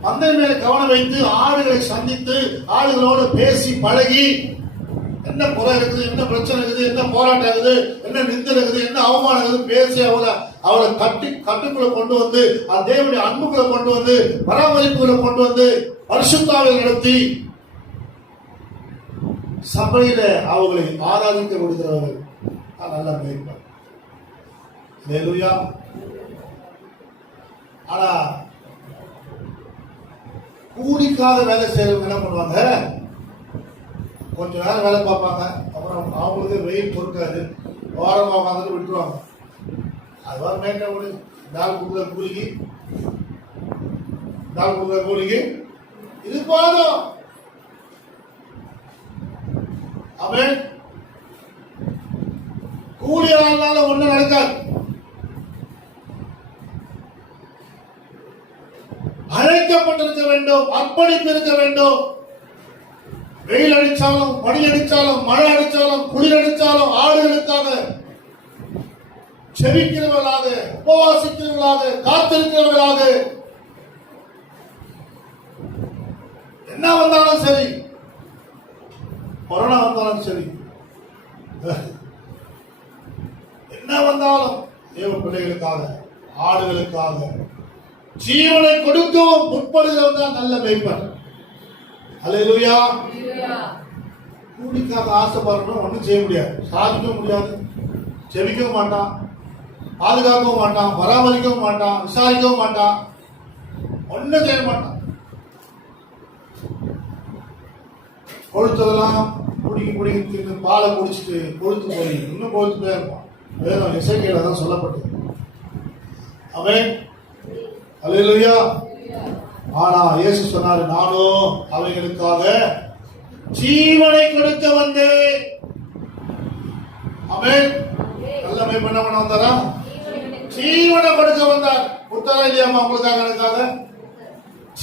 மந்தை மேல கவனம் வைத்து ஆடுகளை சந்தித்து ஆடுகளோடு பேசி பழகி, என்ன குறை இருக்குது, என்ன பிரச்சனை இருக்குது, என்ன போராட்டம் இருக்குது, என்ன நிந்தை இருக்குது, என்ன அவமானம் இருக்குது, பேசி அவளை கட்டுக்குள்ள கொண்டு வந்து, தேவனுடைய அன்புக்குள்ள கொண்டு வந்து, பராமரிப்புகளை கொண்டு வந்து, பரிசுத்தாவை நடத்தி சபையில அவர்களை ஆராதிக்க விடுகிறவர்கள் நல்ல மேய்ப்பார். அல்லேலூயா. ஆனா கூலிக்காக வேலை செய்யறவங்க என்ன பண்ணுவாங்க? கொஞ்ச நேரம் வேலை பார்ப்பாங்க, அப்புறம் அவங்களுக்கு வெயில் பொறுக்காது, ஓரமாக உட்காந்து விட்டுருவாங்க. அதுவா மேட்ட ஒரு நாள் கொடுக்குற கூலிக்கு இது போதும். அவன் கூலி ஆளால ஒண்ணு நடக்காது. அழைக்கப்பட்டிருக்க வேண்டும், அர்ப்பணிப்பு இருக்க வேண்டும். வெயில் அடிச்சாலும், பனி அடிச்சாலும், மழை அடிச்சாலும், குளிர் அடிச்சாலும் ஆடுகளுக்காக செபிக்கிறவர்களாக, உபவாசிக்கிறவர்களாக, காத்திருக்கிறவர்களாக, என்ன வந்தாலும் சரி, கொரோனா வந்தாலும் சரி, என்ன வந்தாலும் தேவ பிள்ளைகளுக்காக, ஆடுகளுக்காக ஜீவனை கொடுக்கவும் முற்படுகிறவன் தான் நல்ல மேய்ப்பன். அல்லேலூயா. கூலிக்காக ஆசைப்படுறோம், ஒன்றும் செய்ய முடியாது, சாதிக்க முடியாது, ஜெபிக்கவும் மாட்டான், பாதுகாக்கவும் மாட்டான், பராமரிக்கவும் மாட்டான், விசாரிக்கவும் மாட்டான், ஒன்றும் செய்ய மாட்டான். கொழுத்ததெல்லாம் குடிக்க பாலை குடிச்சிட்டு கொழுத்து போய் இன்னும் கொழுத்துட்டே இருப்பான். வேதம் எசேக்கியேல தான் சொல்லப்பட்டது. அவன் அல்லேலூயா. ஆனா இயேசு சொன்னாரு, நானும் அவைகளுக்காக ஜீவனை கொடுக்க வந்தேன். அவன் நல்ல மேய்ப்பன் என்ன பண்ண வந்தாரா? ஜீவனை கொடுக்க வந்தார். கொடுத்தாரா இல்லையாமா? உங்களுக்காக எனக்காக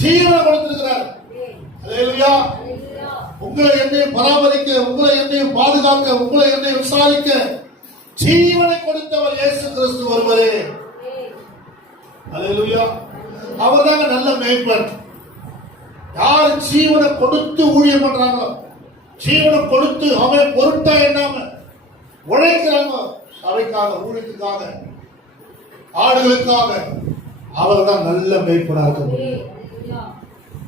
ஜீவனை கொடுத்திருக்கிறார். அல்லேலூயா. உங்களை என்னையும் பராமரிக்க, உங்களை என்னையும் பாதுகாக்க, உங்களை என்னையும் விசாரிக்க ஜீவனை கொடுத்தவர் இயேசு கிறிஸ்து ஒருவரே. அல்லேலூயா. அவர்தாங்க நல்ல மேய்ப்பன். யார் ஜீவனை கொடுத்து ஊழியம் பண்றாங்களோ, ஜீவனை கொடுத்து அவன் பொருட்டா என்னாம உழைக்கிறாங்க சபைக்காக, ஊழியத்துக்காக, ஆடுகளுக்காக, அவர் தான் நல்ல மேய்ப்பனா இருக்க முடியும்.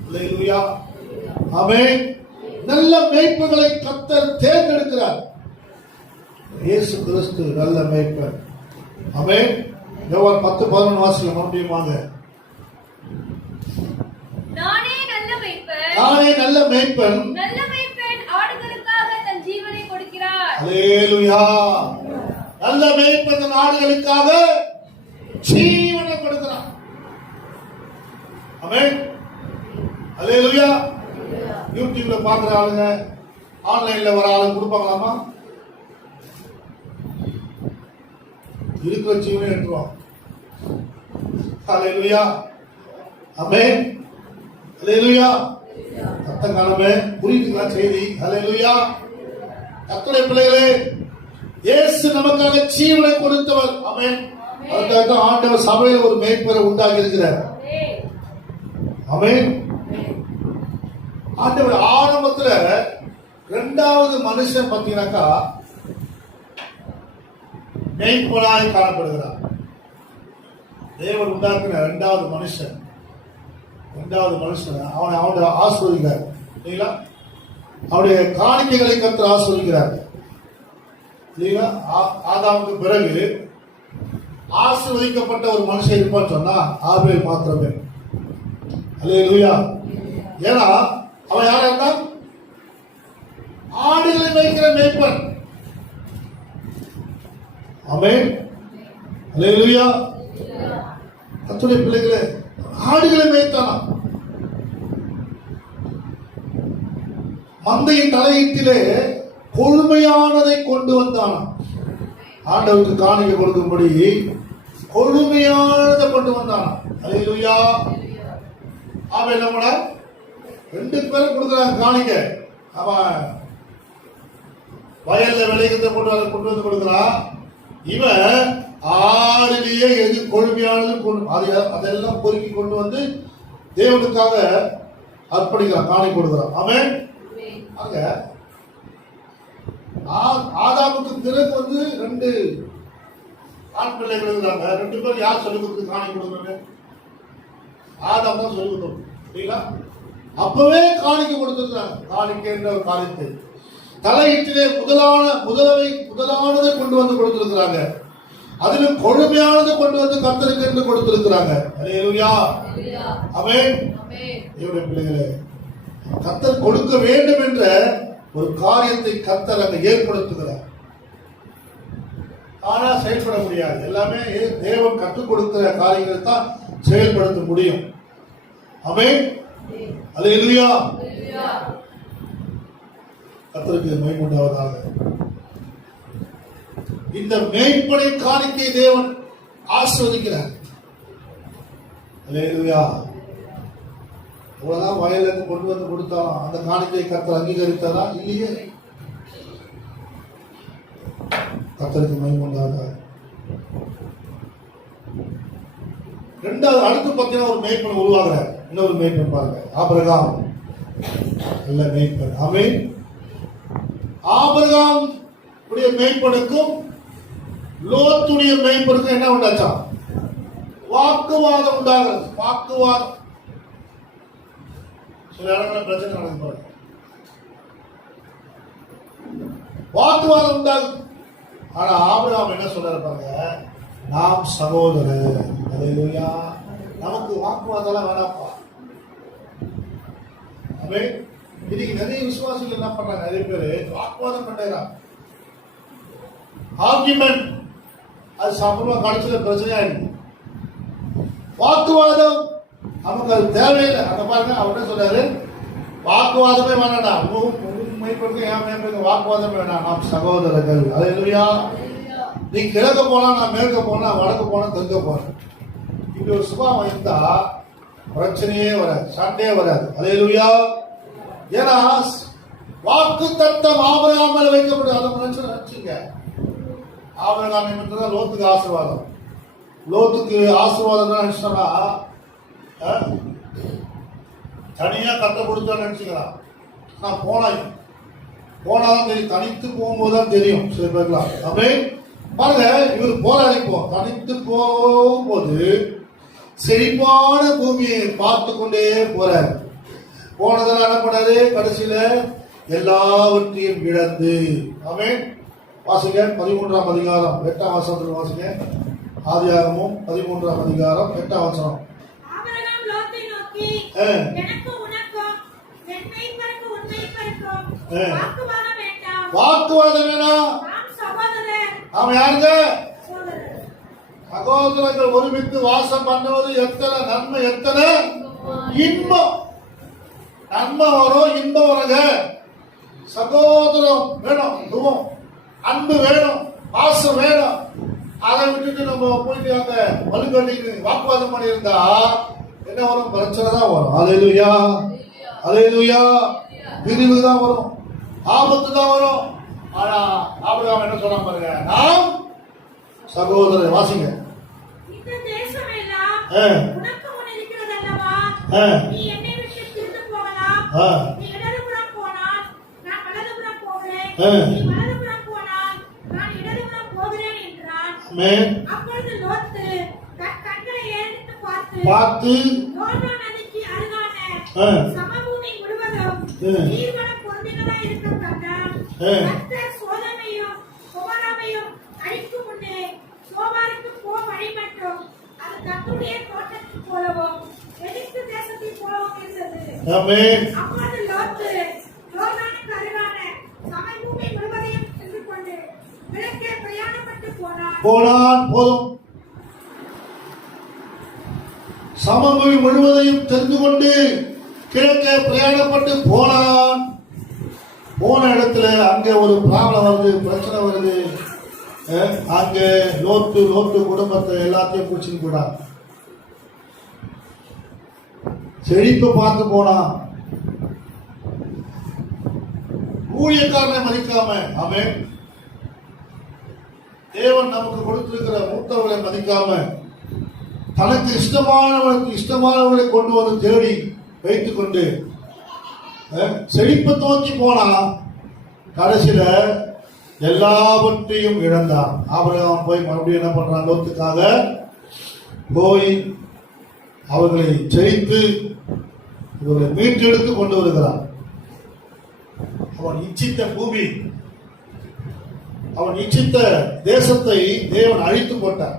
அல்லேலூயா. ஆமென். நல்ல மேய்ப்புகளை கர்த்தர் தேர்ந்தெடுக்கிறார். இயேசு கிறிஸ்து நல்ல மேய்ப்பன். ஆமென். யோவான் 10:11 வாசிக்க மறுபடியுமாக. நானே நல்ல மேய்ப்பன், நானே நல்ல மேய்ப்பன், நல்ல மேய்ப்பன் ஆடுகளுக்காக தன் ஜீவனை கொடுக்கிறார். அல்லேலூயா. நல்ல மேய்ப்பன் தன் ஆடுகளுக்காக ஜீவனை கொடுக்கிறார். ஆமென். அல்லேலூயா. யூடியூப்ல பாக்குற ஆளுங்க, ஆன்லைன்ல வர ஆளுங்க கொடுப்பாங்களாமா? இருக்கிற ஜீவனை எடுத்துருவாங்க. அல்லேலூயா. ஆமென். அல்லேலூயா. கர்த்தர் காலமே புரியுதுங்களா செய்தி? அல்லேலூயா. கர்த்தருடைய பிள்ளைகளே, இயேசு நமக்காக ஜீவனை கொடுத்தவர். ஆமென். அதுக்காக ஆண்டவர் சபையில் ஒரு மேய்ப்பரை உண்டாக்கி இருக்கிறார். ஆமென். ஆண்டவர் ஆரம்பத்துல இரண்டாவது மனுஷன் பார்த்தீங்கன்னாக்கா மேய்ப்பனாய் காணப்படுகிறார். தேவன் உண்டாக்கின இரண்டாவது மனுஷன் இரண்டாவது மனுஷன் அவனை ஆசீர்வதிக்கிறார் இல்லைங்களா? அவருடைய காணிக்கைகளை கர்த்தர் ஆசீர்வதிக்கிறார் இல்லைங்களா? ஆதாமுக்கு பிறகு ஆசீர்வதிக்கப்பட்ட ஒரு மனுஷன் இருப்பான்னு சொன்னா ஆபேல் மாத்திரமே. அல்லேலூயா. ஏன்னா அவன் யாரா இருந்தான்? ஆடுகளை மேய்க்கிற மேய்ப்பன். ஆமென். அல்லேலூயா. கர்த்தருடைய பிள்ளைகளே, ஆடுகளை மேய்த்தானா? மந்தையின் தலையீட்டிலே கொழுமையானதை கொண்டு வந்தானா? ஆண்டவருக்கு காணிக்கை கொடுக்கும்படி கொழுமையானதை கொண்டு வந்தானா? அல்லேலூயா. ஆபேல் நம்மள 2 பேரும் கொடுக்குறாங்க காணிக்கை. அவன் வயல்ல விளைகிறத கொண்டு வந்து கொடுக்குறான். இவன் ஆறிலேயே எது கொழுமையானது அதெல்லாம் பொறுக்கி கொண்டு வந்து தேவனுக்காக அர்ப்பணிக்கிறான், காணிக்கை கொடுக்குறான். அவன் அங்க ஆதாமுக்கு பிறகு வந்து 2 ஆண் பிள்ளைகள் இருக்கிறாங்க. 2 பேர் யார் சொல்லிக் கொடுத்து காணிக்கை கொடுக்குறாங்க? ஆதாம் தான் சொல்லிக் கொடுக்கணும் இல்லைங்களா? அப்பவே காணிக்கை கொடுத்துருக்காங்க. காணிக்கை என்ற ஒரு காரியத்தை தலையீட்டிலே முதலானதை கொண்டு வந்து கொடுத்திருக்கிறாங்க. அதிலும் கொழுமையானதை கொண்டு வந்து கர்த்தருக்கு என்று கொடுத்திருக்கிறாங்க. அல்லேலூயா. ஆமென். தேவனுடைய பிள்ளைகளே, கர்த்தர் கொடுக்க வேண்டும் என்ற ஒரு காரியத்தை கர்த்தர் அங்க ஏற்படுத்துகிறார். ஆனா செயல்பட முடியாது. எல்லாமே தேவன் கற்றுக் கொடுக்கிற காரியங்களை தான் செயல்படுத்த முடியும். ஆமென். அல்லேலூயா. கர்த்தருக்கு மகிமை உண்டாவதாக. இந்த மேய்ப்பனை காணிக்கை தேவன் ஆசீர்வதிக்கிறார். அல்லேலூயா. இவ்வளவுதான் வயல்ல இருந்து கொண்டு வந்து கொடுத்தாலும் அந்த காணிக்கையை கர்த்தர் அங்கீகரித்தாரா? இல்லையே. கர்த்தருக்கு மகிமை உண்டாவதாக. ரெண்டாவது அடுத்து பார்த்தீங்கன்னா ஒரு மேய்ப்பன் உருவாகிறார். இன்னொரு மேய்ப்பன் பாருங்க, ஆபிரகாம். நல்ல மேய்ப்பன். ஆமென். ஆபிரகாம் உடைய மேய்ப்பனுக்கும் லோத்துடைய மேய்ப்பனுக்கும் என்ன உண்டாச்சா? வாக்குவாதம் உண்டாகிறது. வாக்குவாதம். சில இடங்களில் பிரச்சனை நடந்து பாருங்க. வாக்குவாதம் உண்டாகுது. ஆனா ஆபிரகாம் என்ன சொல்றாரு பாருங்க, நாம் சகோதரர். அல்லேலூயா. நமக்கு வாக்குவாதம் வேணாப்பா. ஆமென். இன்னைக்கு நிறைய விசுவாசிகள் என்ன பண்றாங்க? நிறைய பேர் வாக்குவாதம் பண்றாங்க. ஆர்குமெண்ட். அது சாப்பிடுவா கடைசியில பிரச்சனையா இருக்கு. வாக்குவாதம் நமக்கு அது தேவையில்லை. அங்க பாருங்க, அவர் என்ன சொல்றாரு? வாக்குவாதமே வேணாடா. மேற்படுத்த ஏன் மேற்படுத்த வாக்குவாதம் வேணாம். நாம் சகோதரர்கள். அல்லேலூயா. நீ கிழக்க போனா, நான் மேற்க போனா, வடக்கு போனா, தெற்க போறேன். இப்படி ஒரு சுபாவம் இருந்தா பிரச்சனையே வராது, சண்டையே வராது. அல்லேலூயா. ஏன்னா வாக்கு தத்தம் ஆபிரகாம் மேல வைக்கப்படும். அதை நினைச்சுங்க. ஆபிரகாம் நிமித்தம் லோத்துக்கு ஆசீர்வாதம். லோத்துக்கு ஆசீர்வாதம் நினைச்சோம்னா தனியா கத்த கொடுத்தோன்னு நினைச்சுக்கலாம். நான் போனாதான் தெரியும். தனித்து போகும்போது தான் தெரியும் சில பேர்லாம். அப்படியே பாருங்க, இவர் போராடி தனித்து போகும்போது செழிப்பான பூமியை பார்த்து கொண்டே போறாரு. போனதெல்லாம் என்ன பண்ணாரு? கடைசியில எல்லாவற்றையும் இழந்து. ஆமென். வாசிங்க 13ஆம் அதிகாரம் 8ஆம் வசனத்தில் வாசிங்க. ஆதியாகமம் 13ஆம் அதிகாரம் 8ஆம் வசனம். ஆபிரகாம் லோத்தை நோக்கி, எனக்கு உனக்கும் என் மேய்ப்பனுக்கும் உன் மேய்ப்பனுக்கும் வாக்குவாதம் வேண்டாம். வாக்குவாதம் வேணாம். நாம் சகோதரர். அவன் யாருங்க? சகோதரர். சகோதரர்கள் ஒருமித்து வாசம் பண்ணுவது எத்தனை நன்மை, எத்தனை இன்பம். நன்மை வரும், இன்பம் வருங்க. சகோதரம் வேணும், துவம், அன்பு வேணும், பாசம் வேணும். அதை விட்டுட்டு நம்ம போயிட்டு அங்க வலுக்கட்டிக்கு வாக்குவாதம் பண்ணி இருந்தா என்ன வரும்? பிரச்சனை தான் வரும். அல்லேலூயா. அல்லேலூயா. பிரிவு தான் வரும், ஆபத்து தான் வரும். ஆனா ஆபிரகாம் என்ன சொன்னா பாருங்க, நாம் சகோதரர். வாசிங்க. இந்த தேசம் எல்லாம் உனக்கு முன் இருக்கிறது அல்லவா? நீ என்னை விட்டு திரும்ப போகலாம். நீ இடதுபுறம் போனால் நான் வலதுபுறம் போகிறேன். நீ வலதுபுறம் போனால் நான் இடதுபுறம் போகிறேன் என்றான். அப்பொழுது லோத்து தன் கண்களை ஏறெடுத்து பார்த்து யோர்தான் நதிக்கு சமபூமி முழுவதும் நீர்வளம் பொருந்தினதாய் இருக்க கண்டால் கர்த்தர் சோதோமையும் கொமோராவையும் அழிக்கும் முன்னே சோபாருக்கு வழி மட்டும் அது கர்த்தருடைய தோட்டத்தைப் போலவும் எகிப்து தேசத்தைப் போலவும் இருந்தது. ஆமென். அப்பொழுது லோத்து யோர்தானுக்கு அருகான சமபூமி முழுவதையும் சென்று கொண்டு கிழக்கே பிரயாணப்பட்டு போனான். போதும். சமபூமி முழுவதையும் தெரிந்து கொண்டு கிழக்கே பிரயாணப்பட்டு போனான். போன இடத்துல அங்க ஒரு பிராப்ளம் வருது, பிரச்சனை வருது. அங்க லோத்து குடும்பத்தை எல்லாத்தையும் பிடிச்சின்னு போடா. செழிப்பை பார்த்து போனான். ஊழியக்காரனை மதிக்காம அவன் தேவன் நமக்கு கொடுத்திருக்கிற மூத்தவர்களை மதிக்காம தனக்கு இஷ்டமானவர்களை கொண்டு வந்து தேடி வைத்துக் கொண்டு செழிப்பை நோக்கி போனா கடைசியில எல்லாவற்றையும் இழந்தான். ஆபிரகாம் போய் மறுபடியும் என்ன பண்றான்? லோத்துக்காக போய் அவர்களை ஜெயித்து இவர்களை மீட்டெடுத்து கொண்டு வருகிறான். அவன் இச்சித்த பூமி, அவன் இச்சித்த தேசத்தை தேவன் அழித்து போட்டார்.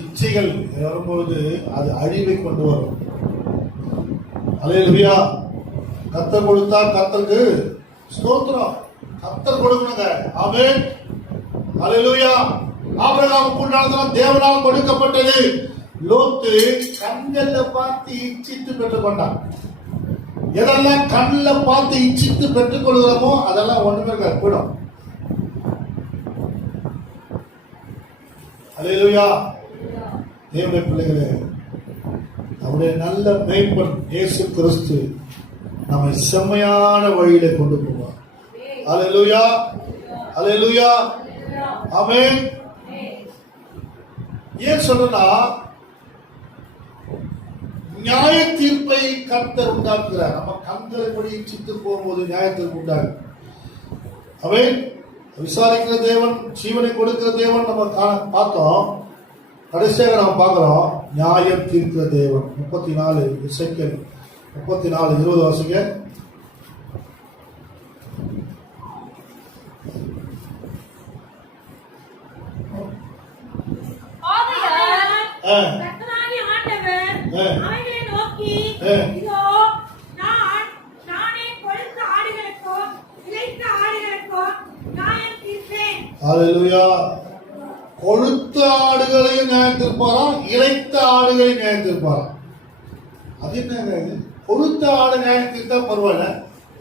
இச்சைகள் வரும்பொழுது அது அழிவை கொண்டு வரும். அல்லேலூயா. கர்த்தர் கொடுத்தா கர்த்தருக்கு ஸ்தோத்திரம். கர்த்தர் கொடுக்கணுங்க. ஆமென். அல்லேலூயா. ஆபிரகாமுக்கு உண்டானதெல்லாம் தேவனால் கொடுக்கப்பட்டது. லோத்து கண்கள்ல பார்த்து இச்சித்து பெற்றுக் கொண்டான். எதெல்லாம் கண்ணில் பார்த்து இச்சித்து பெற்றுக் கொள்கிறோமோ அதெல்லாம் ஒண்ணுமே போயிடும். அல்லேலூயா. தேவனுடைய பிள்ளைகளே, அவருடைய நல்ல மேய்ப்பன் இயேசு கிறிஸ்து நம்மை செம்மையான வழியில கொண்டு போவார். அல்லேலூயா. அல்லேலூயா. ஆமென். ஏன் சொல்றா? நியாய தீர்ப்பை கர்த்தர் உண்டாக்குகிறார். நம்ம கண்களை படி இச்சித்து போகும்போது நியாய தீர்ப்பு உண்டாகும். ஆமென். விசாரிக்கிற தேவன், ஜீவனை கொடுக்கிற தேவன் நம்ம பார்த்தோம். கடைசியாக நம்ம பார்க்கிறோம் நியாயம் தீர்க்கிற தேவன். 34 எசேக்கியேல் 34:20 வாசிங்க. கர்த்தராகிய ஆண்டவர் அவைகளை நோக்கி, இதோ நானே கொழுத்த ஆடுகளுக்கோ இளைத்த ஆடுகளுக்கோ நியாயம் தீர்ப்பேன். அல்லேலூயா. கொழுத்த ஆடுகளையும் நியாயத்திருப்பாராம், இளைத்த ஆடுகளை நியாயத்திருப்பாராம். அது என்ன? கொழுத்த ஆடு நியாயத்திருத்தா பரவாயில்ல,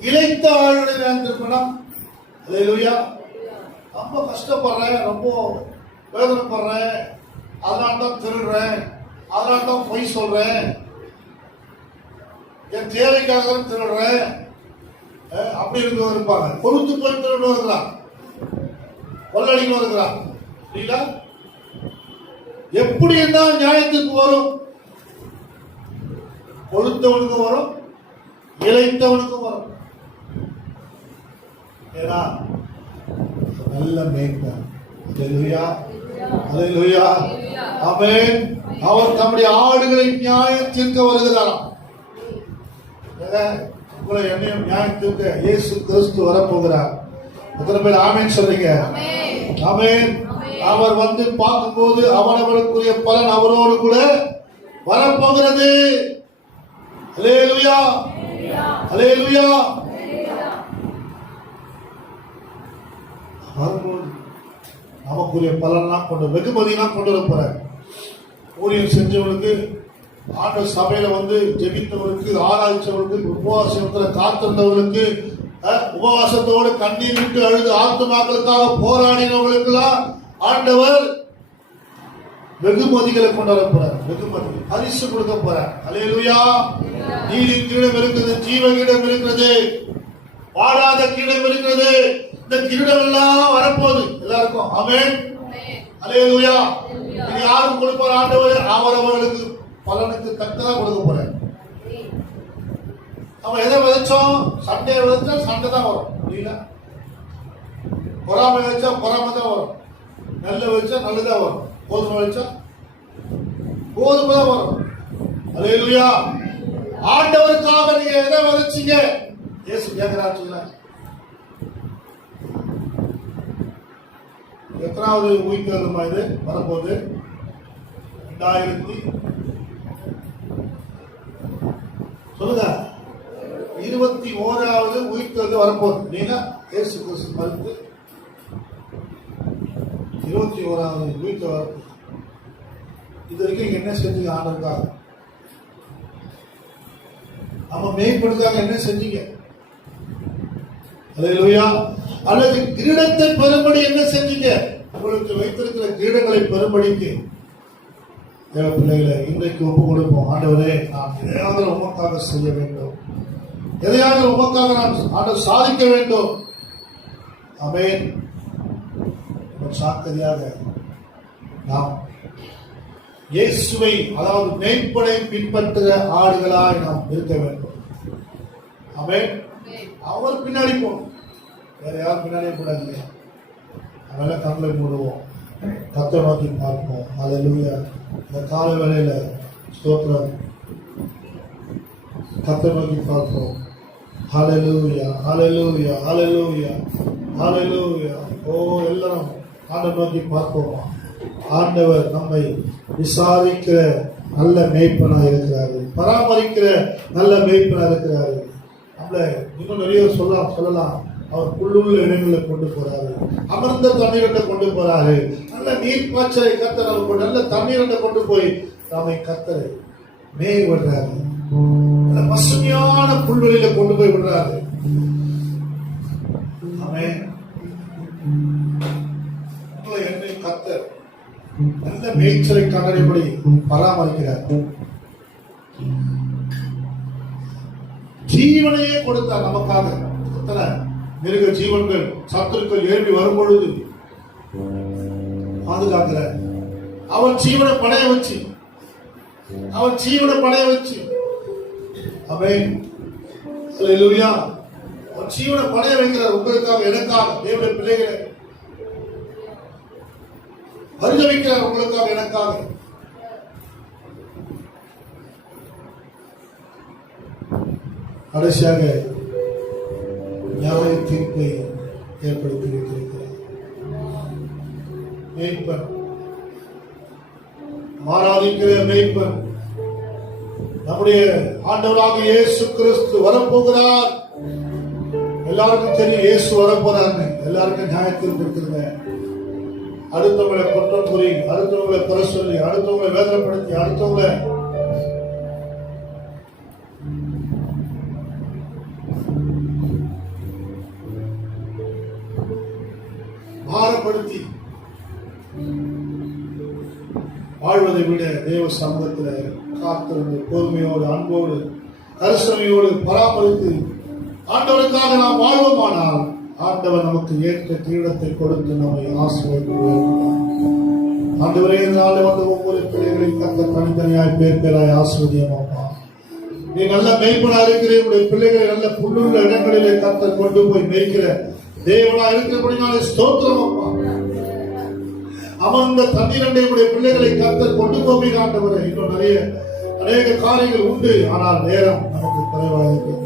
இளைத்த ஆடுகளை நியாயத்திருப்பா. அல்லேலூயா. ரொம்ப கஷ்டப்படுறேன், ரொம்ப வேதனைப்படுறேன், அதனால தான் திருடுறேன், அதனால தான் பொய் சொல்றேன், என் தேவைக்காக தான் திருடுறேன், அப்படி இருந்தவங்க இருப்பாங்க. கொழுத்து போய் திருடுவா இருக்கிறான், கொள்ளடிக்க இருக்கிறான். எப்படி இருந்தால் நியாயத்துக்கு வரும்? கொழுத்தவனுக்கு வரும், இளைத்தவனுக்கு வரும். ஏன்னா நல்ல மேய்ப்பன். அல்லேலூயா. அல்லேலூயா. ஆமென். அவர் தம்முடைய ஆடுகளை நியாயம் தீர்க்க வருகிறாராம். உங்களை என்னையும் நியாயம் தீர்க்க இயேசு கிறிஸ்து வரப்போகிறார். எத்தனை பேர் ஆமென் சொல்றீங்க? ஆமென். அவர் வந்து பார்க்கும்போது அவனவனுக்குரிய பலன் அவரோடு கூட வரப்போகிறது. அல்லேலூயா. அல்லேலூயா. நமக்குரிய பலன்லாம் கொண்டு வெகுமதியெல்லாம் கொண்டு வர போறார். ஊழியம் செஞ்சவனுக்கு, ஆண்டவர் சபையில வந்து ஜெபித்தவனுக்கு, ஆராய்ச்சவனுக்கு, உபவாசத்துல காத்திருந்தவனுக்கு, உபவாசத்தோடு கண்ணீர் விட்டு அழுது ஆத்துமாக்களுக்காக போராடினவர்களுக்கெல்லாம் ஆண்டவர் வெகுமதிகளை கொண்டு வர போறார். வெகுமதி பரிசு கொடுக்க போறார். அல்லேலூயா. நீதின் கிரீடம் இருக்கிறது, ஜீவ கிரீடம் இருக்கிறது, வாழாத கிரீடம் இருக்கிறது. இந்த கிரீடம் எல்லாம் வரப்போகுது எல்லாருக்கும். ஆமென். அல்லேலூயா. இது யாரும் கொடுப்பார்? ஆண்டவர் அவரவர்களுக்கு பலனுக்கு தக்கதா கொடுக்க போறார். நம்ம எதை விதைச்சோம்? சண்டை விதைச்சா சண்டை தான் வரும். இல்ல பொறாமை வச்சா பொறாமை தான் வரும். நெல்லை வச்சா நல்லதா வரும். கோதுமை வச்சா கோதுமை தான் வரும். அல்லேலூயா. ஆண்டவருக்காக நீங்க எதை விதைச்சீங்க? இயேசு கேட்கிறார், எத்தனாவது உயிர்த்தெழுமா இது வரப்போகுது? 2000 சொல்லுங்க, 21வது உயிர்த்தெழுந்து வரப்போகுது. நீங்க இயேசு கிறிஸ்து மறுத்து 21வது உயிர்த்த வரப்போகுது. இது வரைக்கும் நீங்க என்ன செஞ்சீங்க? ஆண்டவருக்காக நம்ம மேம்படுத்தாங்க என்ன செஞ்சீங்க? அல்லேலூயா. அல்லது கிரீடத்தை பெறும்படி என்ன செஞ்சீங்க? உங்களுக்கு வைத்திருக்கிற கிரீடங்களை பெறும்படிக்கு தேவ பிள்ளைகளை இன்றைக்கு ஒப்பு கொடுப்போம். ஆண்டவரே, நான் எதையாவது உமக்காக செய்ய வேண்டும், எதையாவது உமக்காக நான் ஆண்டவர் சாதிக்க வேண்டும். ஆமென். சாக்கதியாக நாம் இயேசுவை, அதாவது மேய்ப்பனை பின்பற்றுகிற ஆடுகளாய் நாம் இருக்க வேண்டும். ஆமென். அவர் பின்னாடி போகணும், வேற யாரும் பின்னாடியே கூடாது. அதனால கண்களை மூடுவோம், கர்த்தரை நோக்கி பார்ப்போம். அல்லேலூயா. இந்த காலை வேளையில ஸ்தோத்திரம், கர்த்தரை நோக்கி பார்ப்போம். ஹல்லேலூயா, ஹல்லேலூயா, ஹல்லேலூயா, ஹல்லேலூயா. ஓ, எல்லாரும் ஆண்டவரை நோக்கி பார்ப்போம். ஆண்டவர் நம்மை விசாரிக்கிற நல்ல மேய்ப்பனா இருக்கிறாரு, பராமரிக்கிற நல்ல மேய்ப்பனா இருக்கிறாரு. நம்மள இன்னும் நிறைய சொல்லலாம். அவர் புல்லுள்ள இடங்களை கொண்டு போறாரு, அமர்ந்த தண்ணீரை கொண்டு போறாரு, நல்ல நீர் பாய்ச்சலை கத்தரை, நல்ல தண்ணீரை கொண்டு போய் நாமை கத்தரை மேய விடுறாரு, நல்ல பசுமையான புல்வெளியில கொண்டு போய் விடுறாரு. ஆமென். என்னை கத்தர் நல்ல மேய்ச்சலை கண்டறிபடி பராமரிக்கிறார். ஜீவனையே கொடுத்தார் நமக்காக. எத்தனை மிருக ஜீவன்கள், சத்துருக்கள் எழுப்பி வரும் பொழுது பாதுகாக்கிறார். அவன் ஜீவனை படைய வச்சு, ஆமென். அல்லேலூயா. அவன் ஜீவனை படைய வைக்கிறார் உங்களுக்காக, எனக்காக. தேவனுடைய பிள்ளைகளை பரிதவிக்கிறார் உங்களுக்காக, எனக்காக. கடைசியாக நியாய தீர்ப்பை ஏற்படுத்தி வைத்திருக்கிறார். மேய்ப்பன், ஆராதிக்கிற மேய்ப்பன், நம்முடைய ஆண்டவராக இயேசு கிறிஸ்து வரப்போகிறார். எல்லாருக்கும் தெரியும் இயேசு வரப்போறாரு. எல்லாருக்கும் நியாய தீர்ப்பு இருக்குதுங்க. அடுத்தவங்களை குற்றம் கூறி, அடுத்தவங்களை குறை சொல்லி, அடுத்தவங்களை வேதனைப்படுத்தி, அடுத்தவங்களை பாரப்படுத்தி வாழ்வதை விட தேவ சமூகத்தில் காத்திருந்து பொறுமையோடு, அன்போடு, கரிசனையோடு பராமரித்து ஆண்டவருக்காக நாம் வாழ்வோமானால் ஆண்டவர் நமக்கு ஏற்ற கிரீடத்தை கொடுத்து நம்மை ஆசீர்வதிப்பார். ஆண்டவரே, நாளை வந்து ஒவ்வொரு பிள்ளைகளையும் கத்த தனித்தனியாய் பேராய் ஆசீர்வதியமாப்பா. நீ நல்ல மேய்ப்பனா இருக்கிற உடைய பிள்ளைகளை நல்ல புல்லுள்ள இடங்களிலே கத்த கொண்டு போய் மேய்க்கிற தேவனா இருக்கிறபடினாலே ஸ்தோத்திரம் அப்பா. அமர்ந்த தண்ணீரண்டை உடைய பிள்ளைகளை கத்த கொண்டு போய் ஆண்டவரே. இன்னும் அநேக காரியங்கள் உண்டு, ஆனால் நேரம் நமக்கு குறைவாக இருக்கிறது.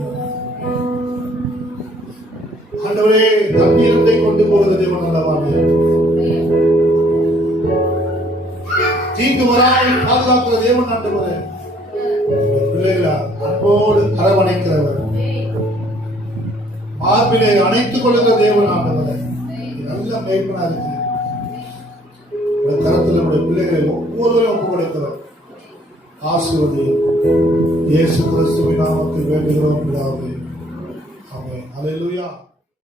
ஆண்டவரே, தண்ணீரண்டை கொண்டு போவது தேவன் நல்லவானே. தீங்கு வராமல் பாதுகாக்கிற தேவன் ஆண்டவரே. பிள்ளைகளா அன்போடு அரவணைக்கிறவர், மார்பிலே அணைத்துக் கொள்கிற தேவன் ஆண்டவரே. நல்ல மேய்ப்பனா இருக்கு. கரத்தில் நம்முடைய பிள்ளைகளை ஒவ்வொருவரையும் ஒப்புக்கொடுக்கிறவர். ஆசீர்வதியும் இயேசு கிறிஸ்துவின் நாமத்தில் வேண்டுகிறோம் பிதாவே. ஆமென். அல்லேலூயா.